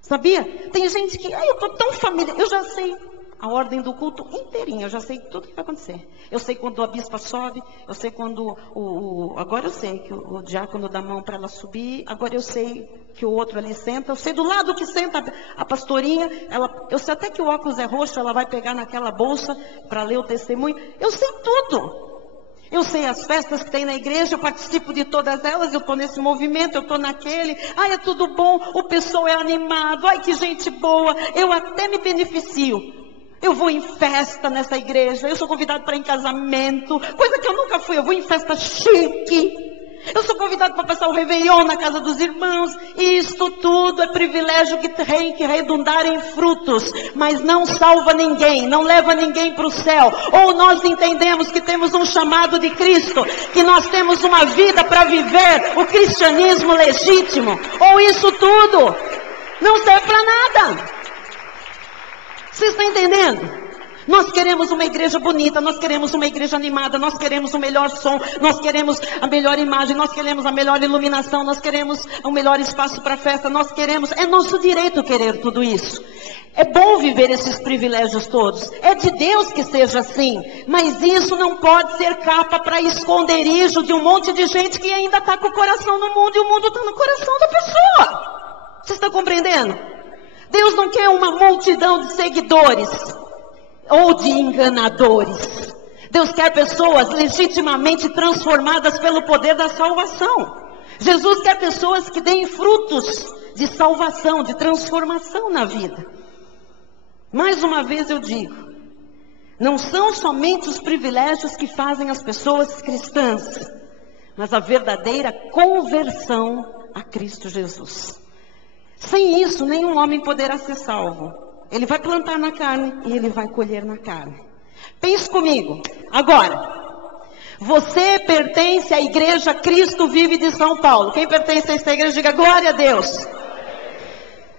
Sabia? Tem gente que, eu estou tão familiar, eu já sei a ordem do culto inteirinha, eu já sei tudo que vai acontecer. Eu sei quando a bispa sobe, eu sei quando agora eu sei que o diácono dá a mão para ela subir, agora eu sei que o outro ali senta, eu sei do lado que senta a pastorinha, eu sei até que o óculos é roxo, ela vai pegar naquela bolsa para ler o testemunho, eu sei tudo. Eu sei as festas que tem na igreja, eu participo de todas elas, eu estou nesse movimento, eu estou naquele, é tudo bom, o pessoal é animado, que gente boa, eu até me beneficio. Eu vou em festa nessa igreja, eu sou convidado para ir em casamento, coisa que eu nunca fui, eu vou em festa chique. Eu sou convidado para passar o Réveillon na casa dos irmãos. E isto tudo é privilégio que tem que redundar em frutos. Mas não salva ninguém, não leva ninguém para o céu. Ou nós entendemos que temos um chamado de Cristo, que nós temos uma vida para viver o cristianismo legítimo. Ou isso tudo não serve para nada. Vocês estão entendendo? Nós queremos uma igreja bonita, nós queremos uma igreja animada, nós queremos o melhor som, nós queremos a melhor imagem, nós queremos a melhor iluminação, nós queremos o melhor espaço para festa, é nosso direito querer tudo isso. É bom viver esses privilégios todos, é de Deus que seja assim, mas isso não pode ser capa para esconderijo de um monte de gente que ainda está com o coração no mundo e o mundo está no coração da pessoa. Vocês estão compreendendo? Deus não quer uma multidão de seguidores ou de enganadores. Deus quer pessoas legitimamente transformadas pelo poder da salvação. Jesus quer pessoas que deem frutos de salvação, de transformação na vida. Mais uma vez eu digo, não são somente os privilégios que fazem as pessoas cristãs, mas a verdadeira conversão a Cristo Jesus. Sem isso, nenhum homem poderá ser salvo. Ele vai plantar na carne e ele vai colher na carne. Pense comigo. Agora, você pertence à igreja Cristo Vive de São Paulo. Quem pertence a essa igreja, diga glória a Deus.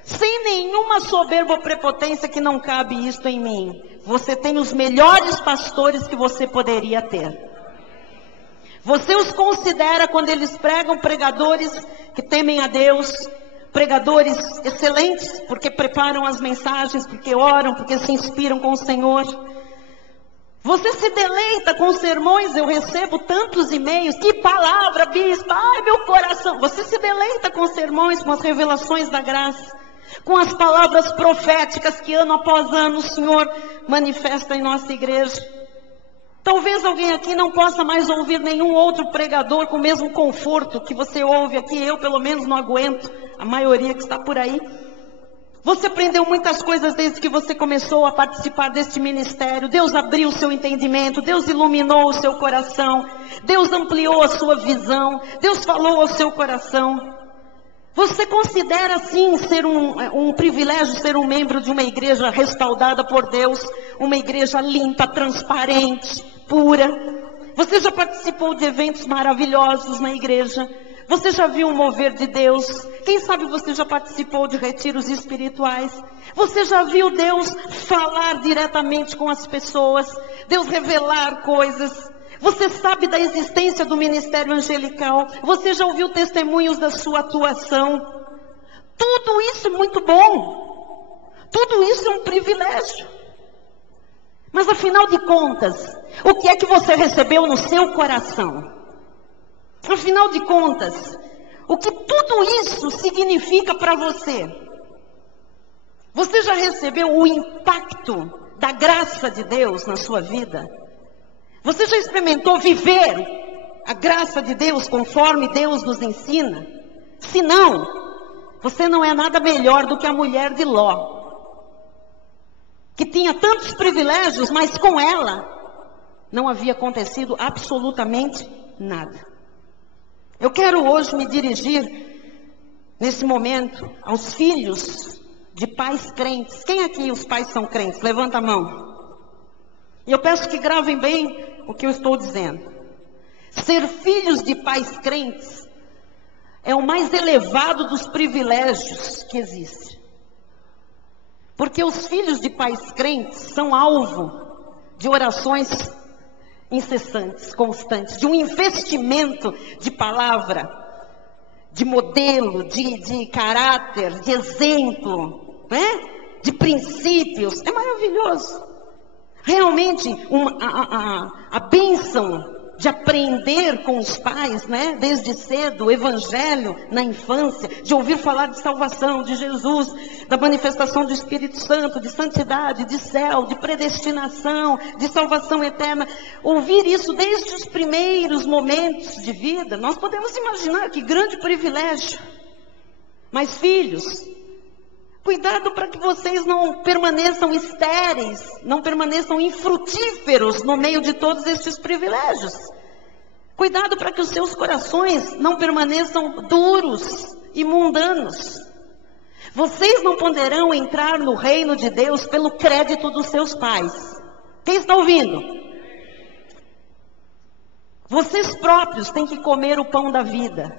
Sem nenhuma soberba ou prepotência que não cabe isto em mim. Você tem os melhores pastores que você poderia ter. Você os considera, quando eles pregam, pregadores que temem a Deus, pregadores excelentes, porque preparam as mensagens, porque oram, porque se inspiram com o Senhor. Você se deleita com os sermões, eu recebo tantos e-mails, que palavra, bispo, meu coração. Você se deleita com os sermões, com as revelações da graça, com as palavras proféticas que ano após ano o Senhor manifesta em nossa igreja. Talvez alguém aqui não possa mais ouvir nenhum outro pregador com o mesmo conforto que você ouve aqui. Eu pelo menos não aguento, a maioria que está por aí. Você aprendeu muitas coisas desde que você começou a participar deste ministério. Deus abriu o seu entendimento, Deus iluminou o seu coração, Deus ampliou a sua visão, Deus falou ao seu coração. Você considera sim ser um privilégio ser um membro de uma igreja respaldada por Deus, uma igreja limpa, transparente, pura. Você já participou de eventos maravilhosos na igreja? Você já viu o mover de Deus? Quem sabe você já participou de retiros espirituais? Você já viu Deus falar diretamente com as pessoas? Deus revelar coisas? Você sabe da existência do ministério angelical? Você já ouviu testemunhos da sua atuação? Tudo isso é muito bom. Tudo isso é um privilégio. Mas afinal de contas, o que é que você recebeu no seu coração? Afinal de contas, o que tudo isso significa para você? Você já recebeu o impacto da graça de Deus na sua vida? Você já experimentou viver a graça de Deus conforme Deus nos ensina? Se não, você não é nada melhor do que a mulher de Ló, que tinha tantos privilégios, mas com ela não havia acontecido absolutamente nada. Eu quero hoje me dirigir, nesse momento, aos filhos de pais crentes. Quem aqui os pais são crentes? Levanta a mão. E eu peço que gravem bem o que eu estou dizendo. Ser filhos de pais crentes é o mais elevado dos privilégios que existe. Porque os filhos de pais crentes são alvo de orações incessantes, constantes, de um investimento de palavra, de modelo, de caráter, de exemplo, né? De princípios. É maravilhoso. Realmente, a bênção de aprender com os pais, né? Desde cedo, o evangelho na infância, de ouvir falar de salvação, de Jesus, da manifestação do Espírito Santo, de santidade, de céu, de predestinação, de salvação eterna. Ouvir isso desde os primeiros momentos de vida, nós podemos imaginar que grande privilégio. Mas filhos, cuidado para que vocês não permaneçam estéreis, não permaneçam infrutíferos no meio de todos estes privilégios. Cuidado para que os seus corações não permaneçam duros e mundanos. Vocês não poderão entrar no reino de Deus pelo crédito dos seus pais. Quem está ouvindo? Vocês próprios têm que comer o pão da vida.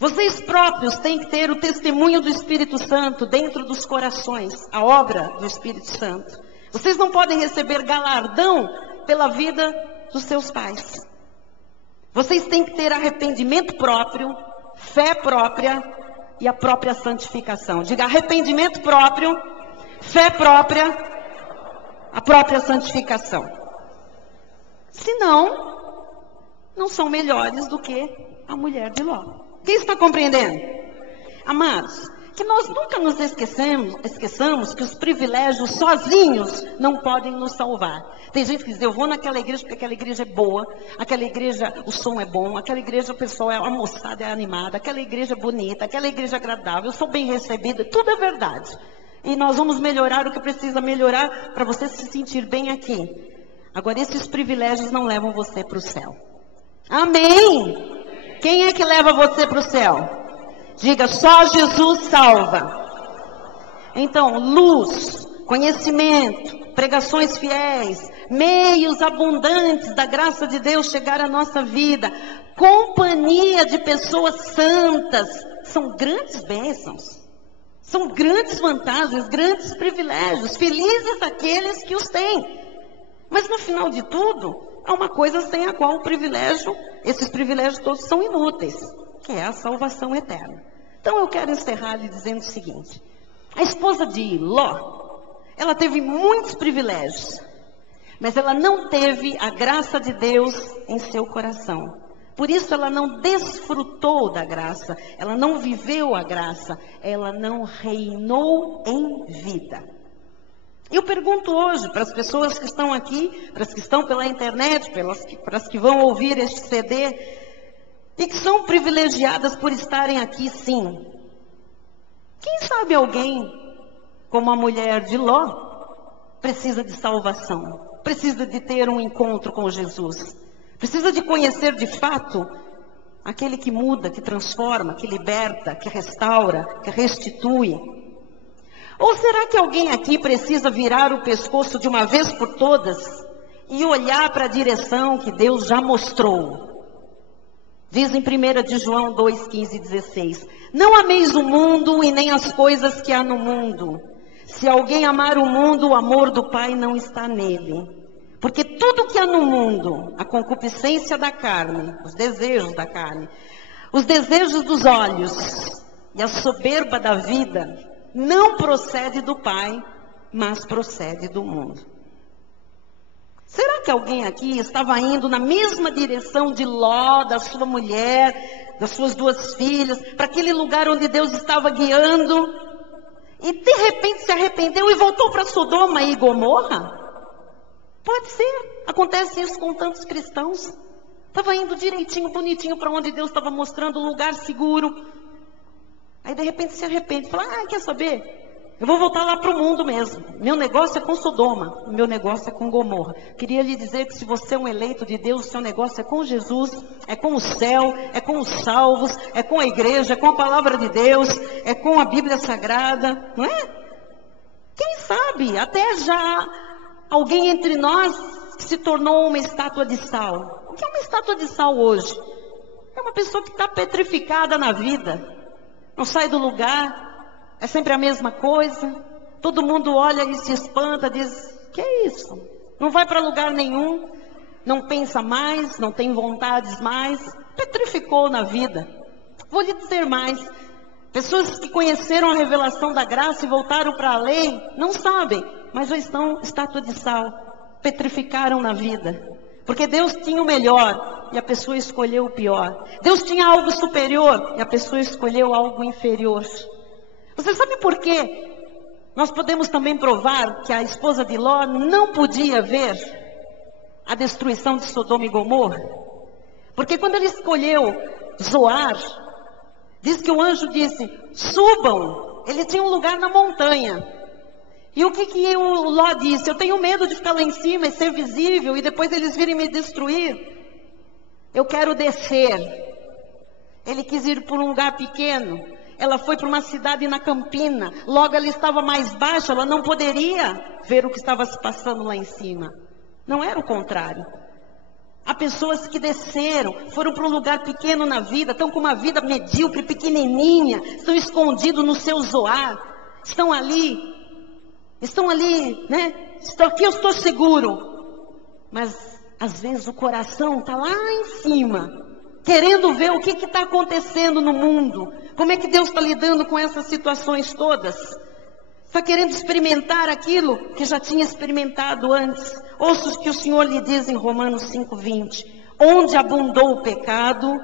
Vocês próprios têm que ter o testemunho do Espírito Santo dentro dos corações, a obra do Espírito Santo. Vocês não podem receber galardão pela vida dos seus pais. Vocês têm que ter arrependimento próprio, fé própria e a própria santificação. Diga: arrependimento próprio, fé própria, a própria santificação. Senão, não são melhores do que a mulher de Ló. Quem está compreendendo? Amados, que nós nunca nos esqueçamos que os privilégios sozinhos não podem nos salvar. Tem gente que diz: eu vou naquela igreja porque aquela igreja é boa, aquela igreja o som é bom, aquela igreja o pessoal a moçada é animada, aquela igreja é bonita, aquela igreja é agradável, eu sou bem recebida. Tudo é verdade. E nós vamos melhorar o que precisa melhorar para você se sentir bem aqui. Agora, esses privilégios não levam você para o céu. Amém? Quem é que leva você para o céu? Diga: só Jesus salva. Então, luz, conhecimento, pregações fiéis, meios abundantes da graça de Deus chegar à nossa vida, companhia de pessoas santas, são grandes bênçãos, são grandes vantagens, grandes privilégios. Felizes aqueles que os têm. Mas no final de tudo, há uma coisa sem a qual esses privilégios todos são inúteis, que é a salvação eterna. Então eu quero encerrar lhe dizendo o seguinte: a esposa de Ló, ela teve muitos privilégios, mas ela não teve a graça de Deus em seu coração. Por isso ela não desfrutou da graça, ela não viveu a graça, ela não reinou em vida. Eu pergunto hoje para as pessoas que estão aqui, para as que estão pela internet, para as que vão ouvir este CD, e que são privilegiadas por estarem aqui, sim. Quem sabe alguém, como a mulher de Ló, precisa de salvação, precisa de ter um encontro com Jesus, precisa de conhecer de fato aquele que muda, que transforma, que liberta, que restaura, que restitui. Ou será que alguém aqui precisa virar o pescoço de uma vez por todas e olhar para a direção que Deus já mostrou? Diz em 1 de João 2, 15 e 16: não ameis o mundo e nem as coisas que há no mundo. Se alguém amar o mundo, o amor do Pai não está nele. Porque tudo que há no mundo, a concupiscência da carne, os desejos da carne, os desejos dos olhos e a soberba da vida, não procede do Pai, mas procede do mundo. Será que alguém aqui estava indo na mesma direção de Ló, da sua mulher, das suas duas filhas, para aquele lugar onde Deus estava guiando, e de repente se arrependeu e voltou para Sodoma e Gomorra? Pode ser, acontece isso com tantos cristãos. Estava indo direitinho, bonitinho, para onde Deus estava mostrando, um lugar seguro. Aí de repente se arrepende, fala, quer saber? Eu vou voltar lá para o mundo mesmo. Meu negócio é com Sodoma, meu negócio é com Gomorra. Queria lhe dizer que se você é um eleito de Deus, o seu negócio é com Jesus, é com o céu, é com os salvos, é com a igreja, é com a palavra de Deus, é com a Bíblia Sagrada, não é? Quem sabe, até já alguém entre nós que se tornou uma estátua de sal. O que é uma estátua de sal hoje? É uma pessoa que está petrificada na vida, não sai do lugar. É sempre a mesma coisa. Todo mundo olha e se espanta, diz, que é isso? Não vai para lugar nenhum, não pensa mais, não tem vontades mais, petrificou na vida. Vou lhe dizer mais, pessoas que conheceram a revelação da graça e voltaram para a lei, não sabem, mas já estão estátua de sal, petrificaram na vida. Porque Deus tinha o melhor e a pessoa escolheu o pior. Deus tinha algo superior e a pessoa escolheu algo inferior. Você sabe por quê? Nós podemos também provar que a esposa de Ló não podia ver a destruição de Sodoma e Gomorra. Porque quando ele escolheu Zoar, diz que o anjo disse, subam. Ele tinha um lugar na montanha. E o que o Ló disse? Eu tenho medo de ficar lá em cima e ser visível e depois eles virem me destruir. Eu quero descer. Ele quis ir por um lugar pequeno. Ela foi para uma cidade na campina. Logo ela estava mais baixa, ela não poderia ver o que estava se passando lá em cima. Não era o contrário. Há pessoas que desceram, foram para um lugar pequeno na vida, estão com uma vida medíocre, pequenininha, estão escondidos no seu Zoar, estão ali, né? Aqui eu estou seguro. Mas às vezes o coração está lá em cima, querendo ver o que está acontecendo no mundo. Como é que Deus está lidando com essas situações todas? Está querendo experimentar aquilo que já tinha experimentado antes. Ouça o que o Senhor lhe diz em Romanos 5:20. Onde abundou o pecado,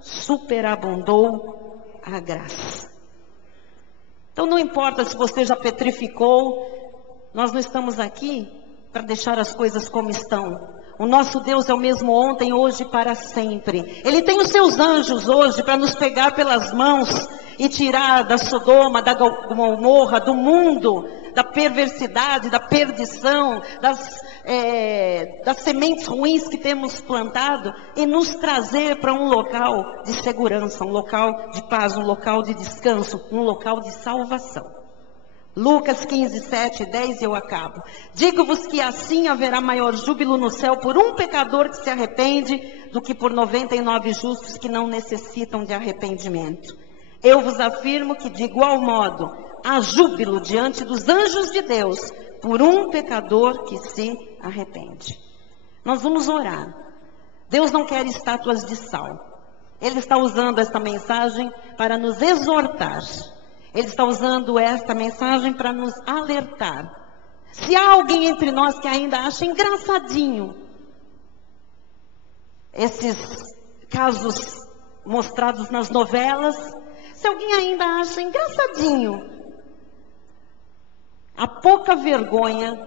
superabundou a graça. Então não importa se você já petrificou, nós não estamos aqui para deixar as coisas como estão. O nosso Deus é o mesmo ontem, hoje e para sempre. Ele tem os seus anjos hoje para nos pegar pelas mãos e tirar da Sodoma, da Gomorra, do mundo, da perversidade, da perdição, das sementes ruins que temos plantado e nos trazer para um local de segurança, um local de paz, um local de descanso, um local de salvação. Lucas 15, 7 e 10 e eu acabo. Digo-vos que assim haverá maior júbilo no céu por um pecador que se arrepende do que por 99 justos que não necessitam de arrependimento. Eu vos afirmo que de igual modo há júbilo diante dos anjos de Deus por um pecador que se arrepende. Nós vamos orar. Deus não quer estátuas de sal. Ele está usando esta mensagem para nos exortar. Ele está usando esta mensagem para nos alertar. Se há alguém entre nós que ainda acha engraçadinho esses casos mostrados nas novelas, se alguém ainda acha engraçadinho a pouca vergonha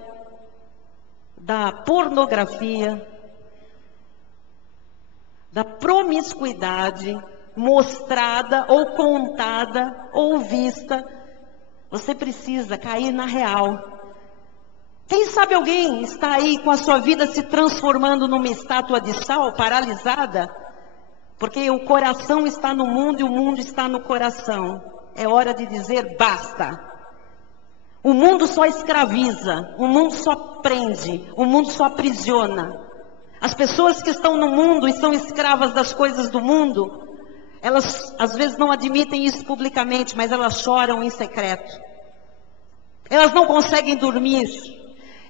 da pornografia, da promiscuidade mostrada ou contada ou vista, você precisa cair na real. Quem sabe alguém está aí com a sua vida se transformando numa estátua de sal, paralisada, porque o coração está no mundo e o mundo está no coração. É hora de dizer basta. O mundo só escraviza, o mundo só prende, o mundo só aprisiona. As pessoas que estão no mundo e são escravas das coisas do mundo, elas às vezes não admitem isso publicamente, mas elas choram em secreto. Elas não conseguem dormir.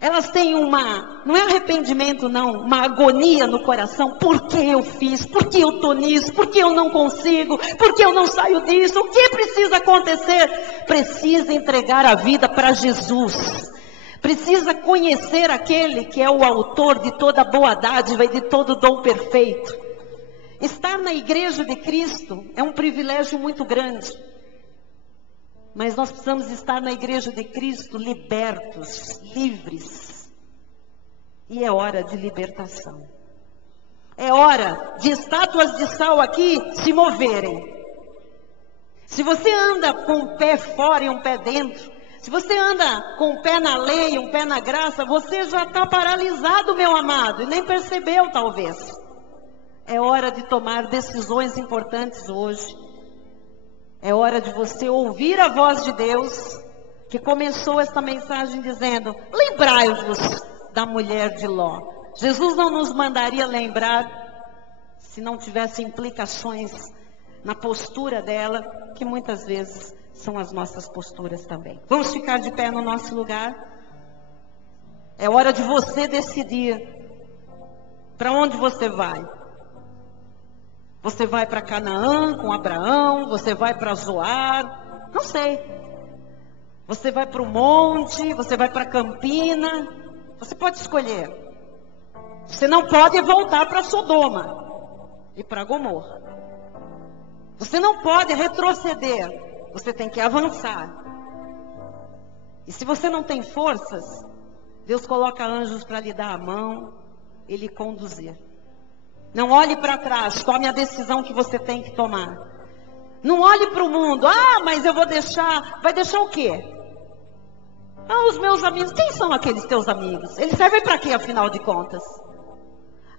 Elas têm não é arrependimento não, uma agonia no coração. Por que eu fiz? Por que eu estou nisso? Por que eu não consigo? Por que eu não saio disso? O que precisa acontecer? Precisa entregar a vida para Jesus. Precisa conhecer aquele que é o autor de toda boa dádiva e de todo dom perfeito. Estar na igreja de Cristo é um privilégio muito grande. Mas nós precisamos estar na igreja de Cristo libertos, livres. E é hora de libertação. É hora de estátuas de sal aqui se moverem. Se você anda com um pé fora e um pé dentro, se você anda com um pé na lei e um pé na graça, você já está paralisado, meu amado, e nem percebeu talvez. É hora de tomar decisões importantes hoje. É hora de você ouvir a voz de Deus, que começou esta mensagem dizendo: lembrai-vos da mulher de Ló. Jesus não nos mandaria lembrar se não tivesse implicações na postura dela, que muitas vezes são as nossas posturas também. Vamos ficar de pé no nosso lugar? É hora de você decidir para onde você vai. Você vai para Canaã com Abraão? Você vai para Zoar? Não sei. Você vai para o monte? Você vai para Campina? Você pode escolher. Você não pode voltar para Sodoma e para Gomorra. Você não pode retroceder. Você tem que avançar. E se você não tem forças, Deus coloca anjos para lhe dar a mão e lhe conduzir. Não olhe para trás, tome a decisão que você tem que tomar. Não olhe para o mundo. Ah, mas eu vou deixar. Vai deixar o quê? Ah, os meus amigos. Quem são aqueles teus amigos? Eles servem para quê, afinal de contas?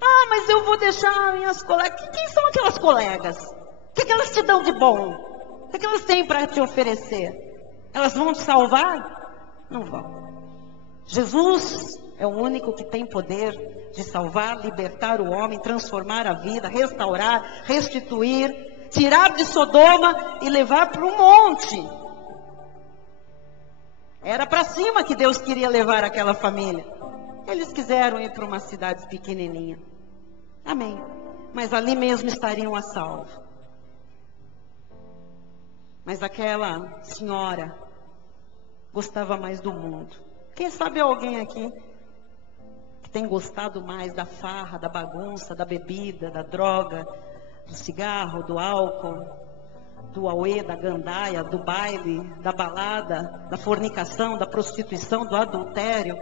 Ah, mas eu vou deixar minhas colegas. Quem são aquelas colegas? O que elas te dão de bom? O que elas têm para te oferecer? Elas vão te salvar? Não vão. Jesus é o único que tem poder de salvar, libertar o homem, transformar a vida, restaurar, restituir, tirar de Sodoma e levar para um monte. Era para cima que Deus queria levar aquela família. Eles quiseram ir para uma cidade pequenininha. Amém. Mas ali mesmo estariam a salvo. Mas aquela senhora gostava mais do mundo. Quem sabe alguém aqui que tem gostado mais da farra, da bagunça, da bebida, da droga, do cigarro, do álcool, do auê, da gandaia, do baile, da balada, da fornicação, da prostituição, do adultério.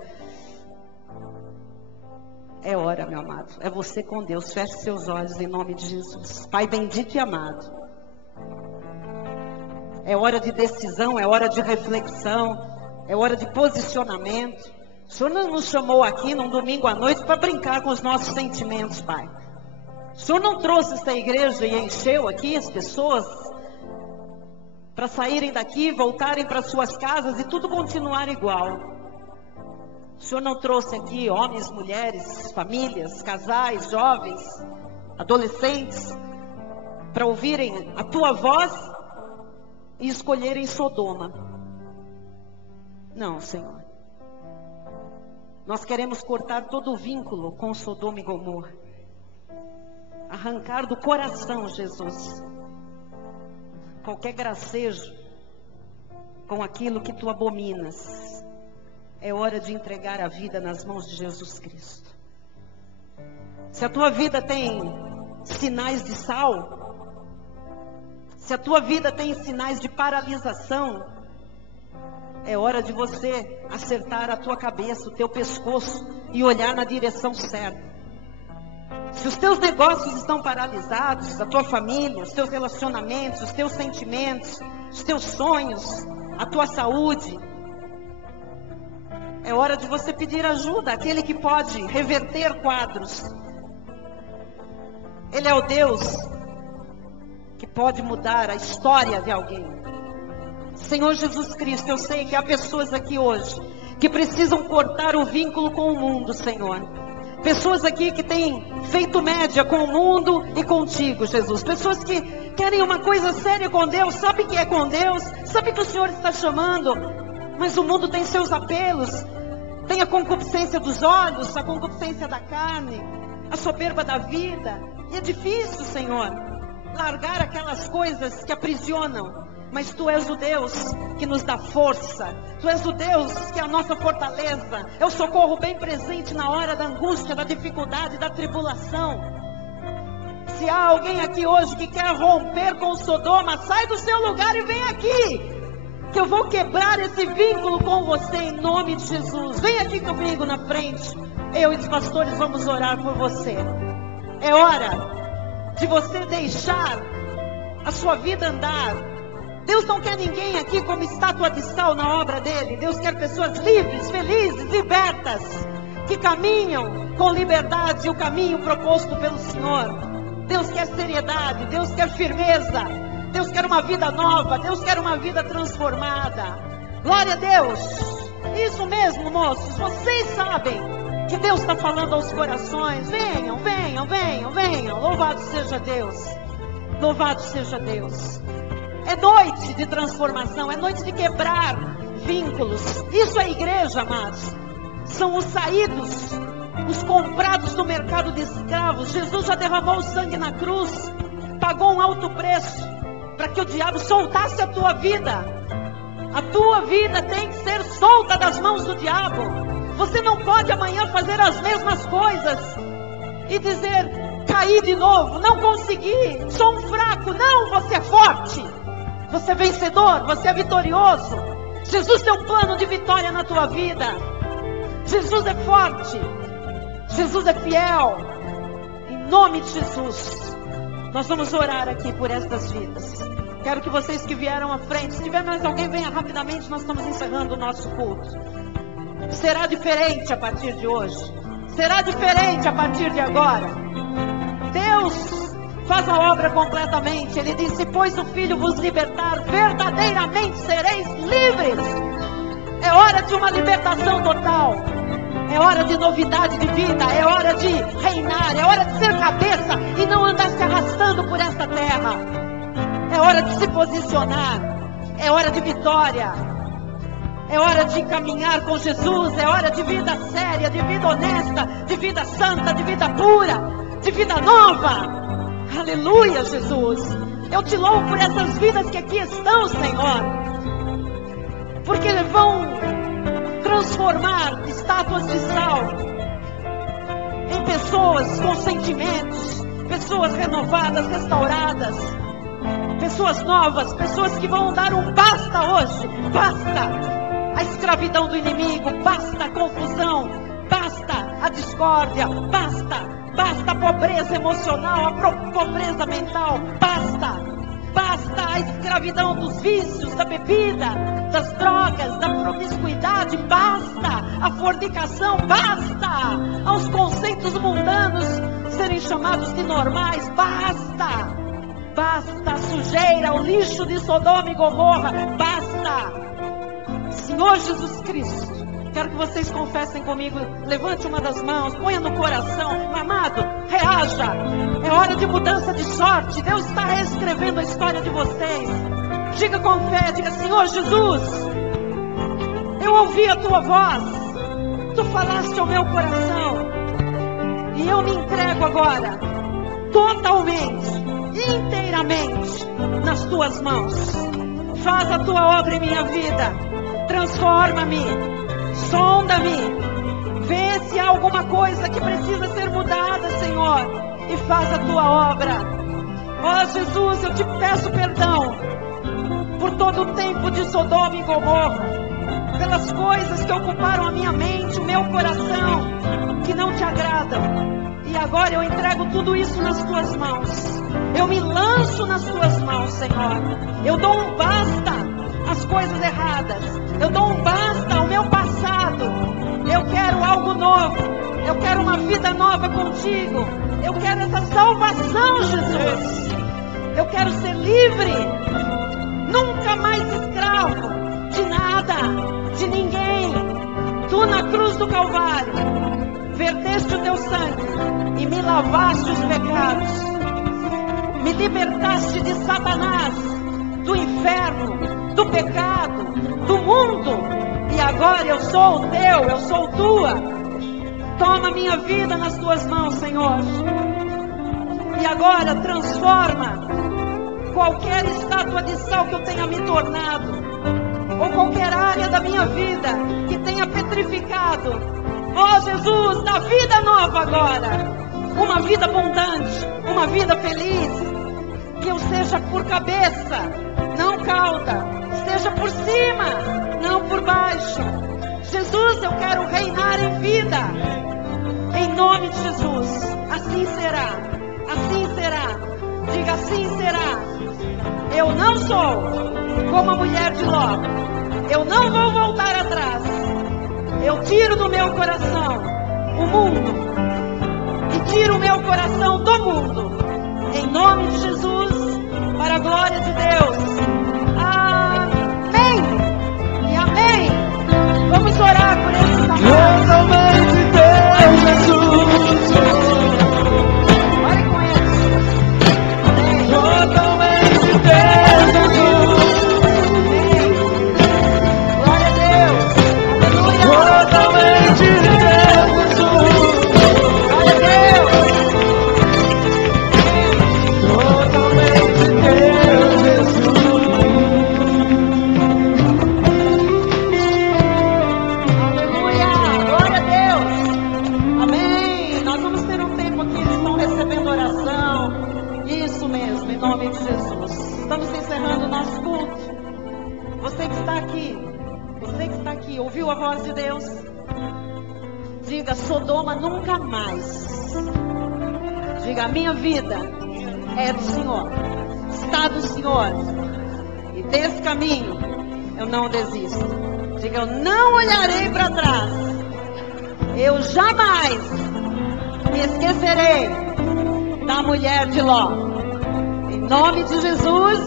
É hora, meu amado. É você com Deus. Feche seus olhos em nome de Jesus. Pai bendito e amado. É hora de decisão, é hora de reflexão, é hora de posicionamento. O Senhor não nos chamou aqui num domingo à noite para brincar com os nossos sentimentos, Pai. O Senhor não trouxe esta igreja e encheu aqui as pessoas para saírem daqui, voltarem para suas casas e tudo continuar igual. O Senhor não trouxe aqui homens, mulheres, famílias, casais, jovens, adolescentes, para ouvirem a tua voz e escolherem Sodoma. Não, Senhor. Nós queremos cortar todo o vínculo com Sodoma e Gomorra. Arrancar do coração, Jesus, qualquer gracejo com aquilo que tu abominas. É hora de entregar a vida nas mãos de Jesus Cristo. Se a tua vida tem sinais de sal, se a tua vida tem sinais de paralisação, é hora de você acertar a tua cabeça, o teu pescoço e olhar na direção certa. Se os teus negócios estão paralisados, a tua família, os teus relacionamentos, os teus sentimentos, os teus sonhos, a tua saúde, é hora de você pedir ajuda àquele que pode reverter quadros. Ele é o Deus que pode mudar a história de alguém. Senhor Jesus Cristo, eu sei que há pessoas aqui hoje que precisam cortar o vínculo com o mundo, Senhor. Pessoas aqui que têm feito média com o mundo e contigo, Jesus. Pessoas que querem uma coisa séria com Deus, sabe que é com Deus, sabe que o Senhor está chamando, mas o mundo tem seus apelos. Tem a concupiscência dos olhos, a concupiscência da carne, a soberba da vida. E é difícil, Senhor, largar aquelas coisas que aprisionam. Mas Tu és o Deus que nos dá força. Tu és o Deus que é a nossa fortaleza. É o socorro bem presente na hora da angústia, da dificuldade, da tribulação. Se há alguém aqui hoje que quer romper com Sodoma, sai do seu lugar e vem aqui, que eu vou quebrar esse vínculo com você em nome de Jesus. Vem aqui comigo na frente. Eu e os pastores vamos orar por você. É hora de você deixar a sua vida andar. Deus não quer ninguém aqui como estátua de sal na obra dele. Deus quer pessoas livres, felizes, libertas, que caminham com liberdade o caminho proposto pelo Senhor. Deus quer seriedade, Deus quer firmeza, Deus quer uma vida nova, Deus quer uma vida transformada. Glória a Deus. Isso mesmo, moços, vocês sabem que Deus está falando aos corações. Venham, venham, venham, venham. Louvado seja Deus. Louvado seja Deus. É noite de transformação, é noite de quebrar vínculos. Isso é igreja, amados. São os saídos, os comprados do mercado de escravos. Jesus já derramou o sangue na cruz, pagou um alto preço para que o diabo soltasse a tua vida. A tua vida tem que ser solta das mãos do diabo. Você não pode amanhã fazer as mesmas coisas e dizer: caí de novo, não consegui, sou um fraco. Não, você é forte, você é vencedor, você é vitorioso. Jesus tem um plano de vitória na tua vida. Jesus é forte, Jesus é fiel. Em nome de Jesus, nós vamos orar aqui por estas vidas. Quero que vocês que vieram à frente, se tiver mais alguém, venha rapidamente, nós estamos encerrando o nosso culto. Será diferente a partir de hoje. Será diferente a partir de agora. Deus faz a obra completamente. Ele disse: pois o Filho vos libertar, verdadeiramente sereis livres. É hora de uma libertação total. É hora de novidade de vida. É hora de reinar. É hora de ser cabeça e não andar se arrastando por esta terra. É hora de se posicionar. É hora de vitória. É hora de caminhar com Jesus. É hora de vida séria, de vida honesta, de vida santa, de vida pura, de vida nova. Aleluia, Jesus. Eu te louvo por essas vidas que aqui estão, Senhor, porque vão transformar estátuas de sal em pessoas com sentimentos, pessoas renovadas, restauradas, pessoas novas, pessoas que vão dar um basta hoje. Basta a escravidão do inimigo, basta a confusão, basta a discórdia, basta a pobreza emocional, a pobreza mental, basta a escravidão dos vícios, da bebida, das drogas, da promiscuidade, basta a fornicação, basta aos conceitos mundanos serem chamados de normais, basta a sujeira, o lixo de Sodoma e Gomorra, basta. Senhor Jesus Cristo, quero que vocês confessem comigo. Levante uma das mãos, ponha no coração. Amado, reaja. É hora de mudança de sorte. Deus está reescrevendo a história de vocês. Diga com fé, diga: Senhor Jesus, eu ouvi a tua voz, tu falaste ao meu coração, e eu me entrego agora totalmente, inteiramente nas tuas mãos. Faz a tua obra em minha vida. Transforma-me, sonda-me, vê se há alguma coisa que precisa ser mudada, Senhor, e faz a tua obra. Ó Jesus, eu te peço perdão por todo o tempo de Sodoma e Gomorra, pelas coisas que ocuparam a minha mente, o meu coração, que não te agradam. E agora eu entrego tudo isso nas tuas mãos. Eu me lanço nas tuas mãos, Senhor. Eu dou um basta às coisas erradas. Eu dou um basta ao meu passado. Eu quero algo novo. Eu quero uma vida nova contigo. Eu quero essa salvação, Jesus. Eu quero ser livre. Nunca mais escravo de nada, de ninguém. Tu na cruz do Calvário verteste o teu sangue e me lavaste os pecados. Me libertaste de Satanás, do inferno, do pecado, do mundo. E agora eu sou o teu, eu sou tua. Toma minha vida nas tuas mãos, Senhor. E agora transforma qualquer estátua de sal que eu tenha me tornado, ou qualquer área da minha vida que tenha petrificado. Ó Jesus, dá vida nova agora. Uma vida abundante, uma vida feliz. Que eu seja por cabeça, não cauda. Seja por cima, não por baixo. Jesus, eu quero reinar em vida. Em nome de Jesus. Assim assim será. Assim será. Diga, assim será. Eu não sou como a mulher de Ló. Eu não vou voltar atrás. Eu tiro do meu coração o mundo. E tiro o meu coração do mundo. Em nome de Jesus, para a glória de Deus. Amém. E amém. Vamos orar por esses amados. Totalmente Deus, Jesus. Ore com eles. Amém. Totalmente Deus, Jesus. Amém. Glória a Deus. Aleluia. Totalmente Deus, Jesus. Glória a Deus. Totalmente Deus, Jesus. Aleluia. Glória a Deus. Amém. Nós vamos ter um tempo aqui. Eles estão recebendo oração. Isso mesmo, em nome de Jesus. Estamos encerrando o nosso culto. Você que está aqui, ouviu a voz de Deus? Diga, Sodoma nunca mais. Diga, a minha vida é do Senhor. Está do Senhor. E desse caminho eu não desisto. Diga, eu não olharei para trás. Eu jamais me esquecerei da mulher de Ló. Em nome de Jesus,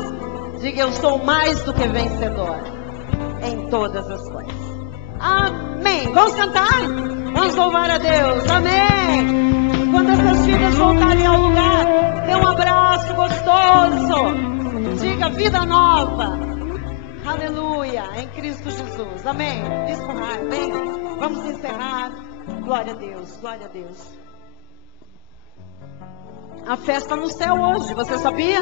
diga, eu sou mais do que vencedor em todas as coisas. Amém. Vamos cantar? Vamos louvar a Deus. Amém. Quando essas vidas voltarem ao lugar, dê um abraço gostoso. Diga, vida nova. Aleluia. Em Cristo Jesus. Amém. Bispo Raio, vem. Vamos encerrar. Glória a Deus. Glória a Deus. A festa no céu hoje, você sabia?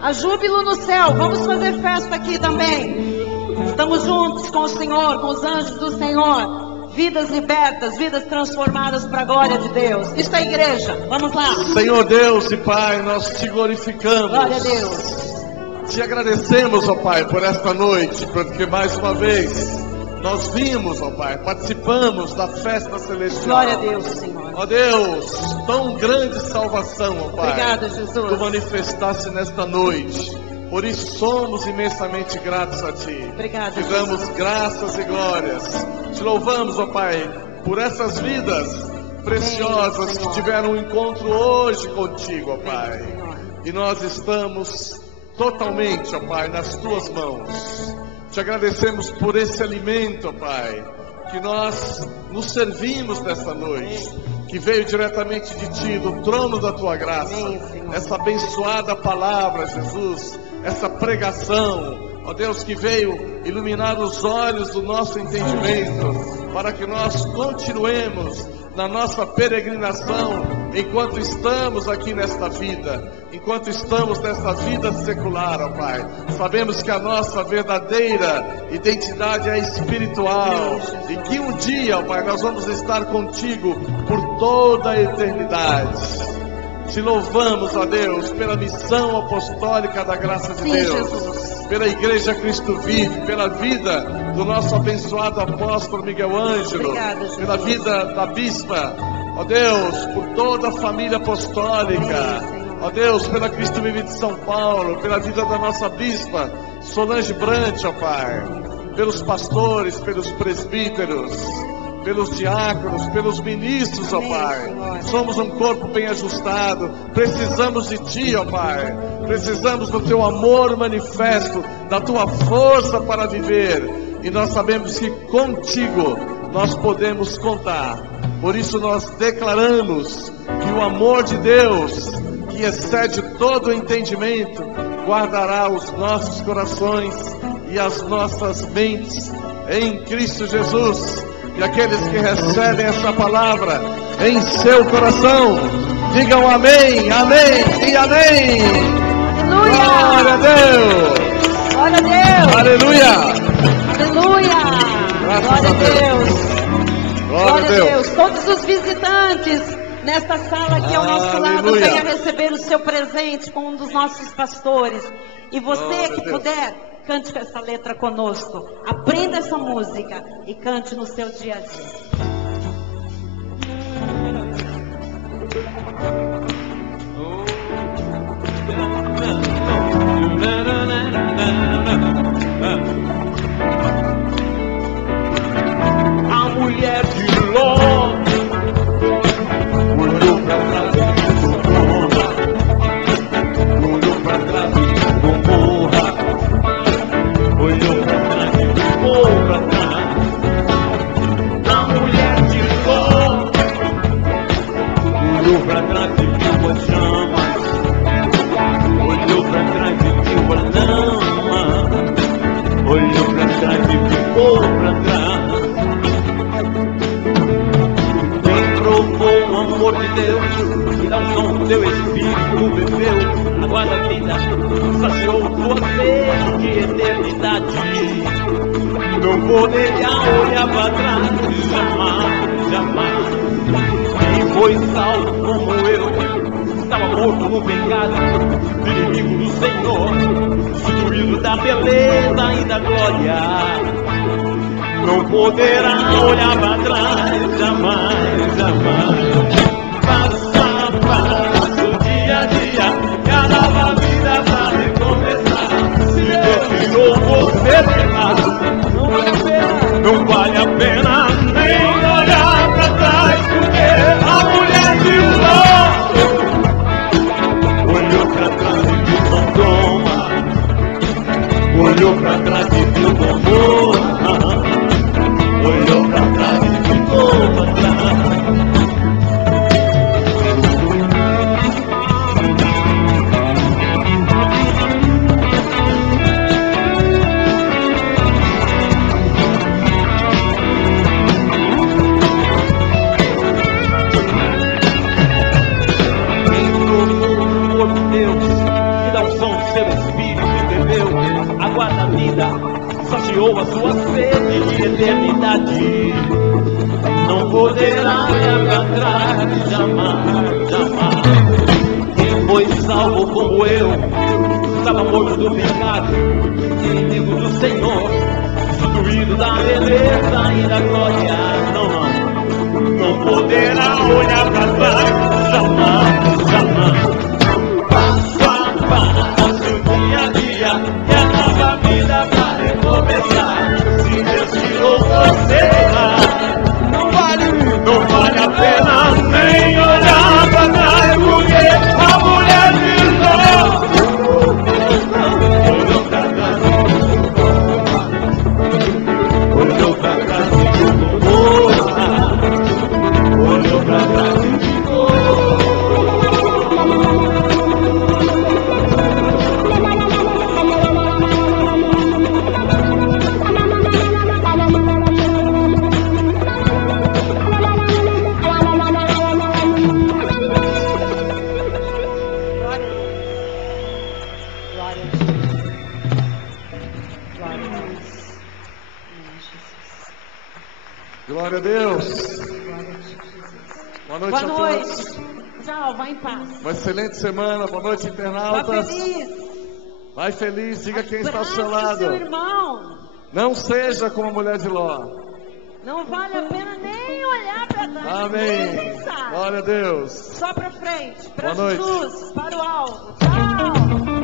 Há júbilo no céu. Vamos fazer festa aqui também. Estamos juntos com o Senhor, com os anjos do Senhor. Vidas libertas, vidas transformadas para a glória de Deus. Isso é a igreja. Vamos lá. Senhor Deus e Pai, nós te glorificamos. Glória a Deus. Te agradecemos, ó Pai, por esta noite, porque mais uma vez nós vimos, ó Pai, participamos da festa celestial. Glória a Deus, Senhor. Ó Deus, tão grande salvação, ó Pai. Obrigada, Tu Jesus. manifestaste nesta noite. Por isso somos imensamente gratos a Ti. Obrigada, Te damos graças e glórias. Te louvamos, ó Pai, por essas vidas preciosas Amém, que Senhor. tiveram um encontro hoje contigo, ó Pai. Amém, Senhor. E nós estamos totalmente, ó Pai, nas Tuas mãos. Te agradecemos por esse alimento, ó Pai, que nós nos servimos nesta noite, que veio diretamente de Ti, do trono da Tua graça. Amém, Senhor. Essa abençoada palavra, Jesus, essa pregação, ó Deus, que veio iluminar os olhos do nosso entendimento, para que nós continuemos na nossa peregrinação, enquanto estamos aqui nesta vida, enquanto estamos nesta vida secular, ó Pai. Sabemos que a nossa verdadeira identidade é espiritual, e que um dia, ó Pai, nós vamos estar contigo por toda a eternidade. Te louvamos, ó Deus, pela missão apostólica da graça de Sim, Deus, Jesus. pela Igreja Cristo Vive, pela vida do nosso abençoado apóstolo Miguel Ângelo, Obrigada, Jesus. pela vida da bispa, ó Deus, por toda a família apostólica, Amém, Senhor. ó Deus, pela Cristo Vive de São Paulo, pela vida da nossa bispa Solange Brant, ó Pai, pelos pastores, pelos presbíteros, pelos diáconos, pelos ministros, ó Amém, Pai. Senhor. Somos um corpo bem ajustado, precisamos de Ti, ó Pai. Precisamos do Teu amor manifesto, da Tua força para viver. E nós sabemos que contigo nós podemos contar. Por isso nós declaramos que o amor de Deus, que excede todo o entendimento, guardará os nossos corações e as nossas mentes em Cristo Jesus. E aqueles que recebem essa palavra em seu coração, digam amém, amém e amém. Aleluia. Glória a Deus. Glória a Deus. Aleluia. Aleluia. Graças Glória a a Deus. Glória a Deus. Todos os visitantes nesta sala aqui ao nosso lado, Aleluia. venha receber o seu presente com um dos nossos pastores. E você Glória que a Deus. puder, cante com essa letra conosco. Aprenda essa música e cante no seu dia a dia. suas chamas, olhou pra trás e viu a lama, olhou pra trás e ficou pra trás. Quem provou o amor de Deus, que dá o som do teu espírito, bebeu água da vida, saciou tua sede de eternidade. Não poderia olhar pra trás, jamais, jamais. Quem foi salvo como eu, estava morto no pecado, inimigo do Senhor, destruído da beleza e da glória. Não poderá olhar pra trás, jamais, jamais. Passo a passo, dia a dia, cada nova vida vai recomeçar. Se Deus tirou você de lá, não vale a pena nem olhar pra trás, porque a mulher de Ló olhou pra trás e viu Sodoma, olhou pra trás e viu Gomorra, olhou pra trás e ficou pra trás. Saciou a sua sede de eternidade. Não poderá olhar pra trás, jamais, jamais. Quem foi salvo como eu, estava morto do pecado, inimigo do Senhor, destruído da beleza e da glória. Não poderá olhar pra trás, jamais, jamais. Passo a passo, dia a dia, e a nova vida vai recomeçar. Se Deus tirou você lá, não vale a pena nem olhar pra trás, porque a mulher de Ló olhou pra trás e viu Gomorra, olhou pra trás e ficou. Glória a Deus. Boa noite Boa a noite. todos. Tchau, vai em paz. Uma excelente semana. Boa noite, Vá internautas. feliz. Vai feliz. Diga quem está ao Abrace seu lado. seu irmão. Não seja como a mulher de Ló. Não vale a pena nem olhar para trás. Amém. Nem pensar. Glória a Deus. Só para frente. Para Boa noite. Jesus. Para o alvo. Tchau.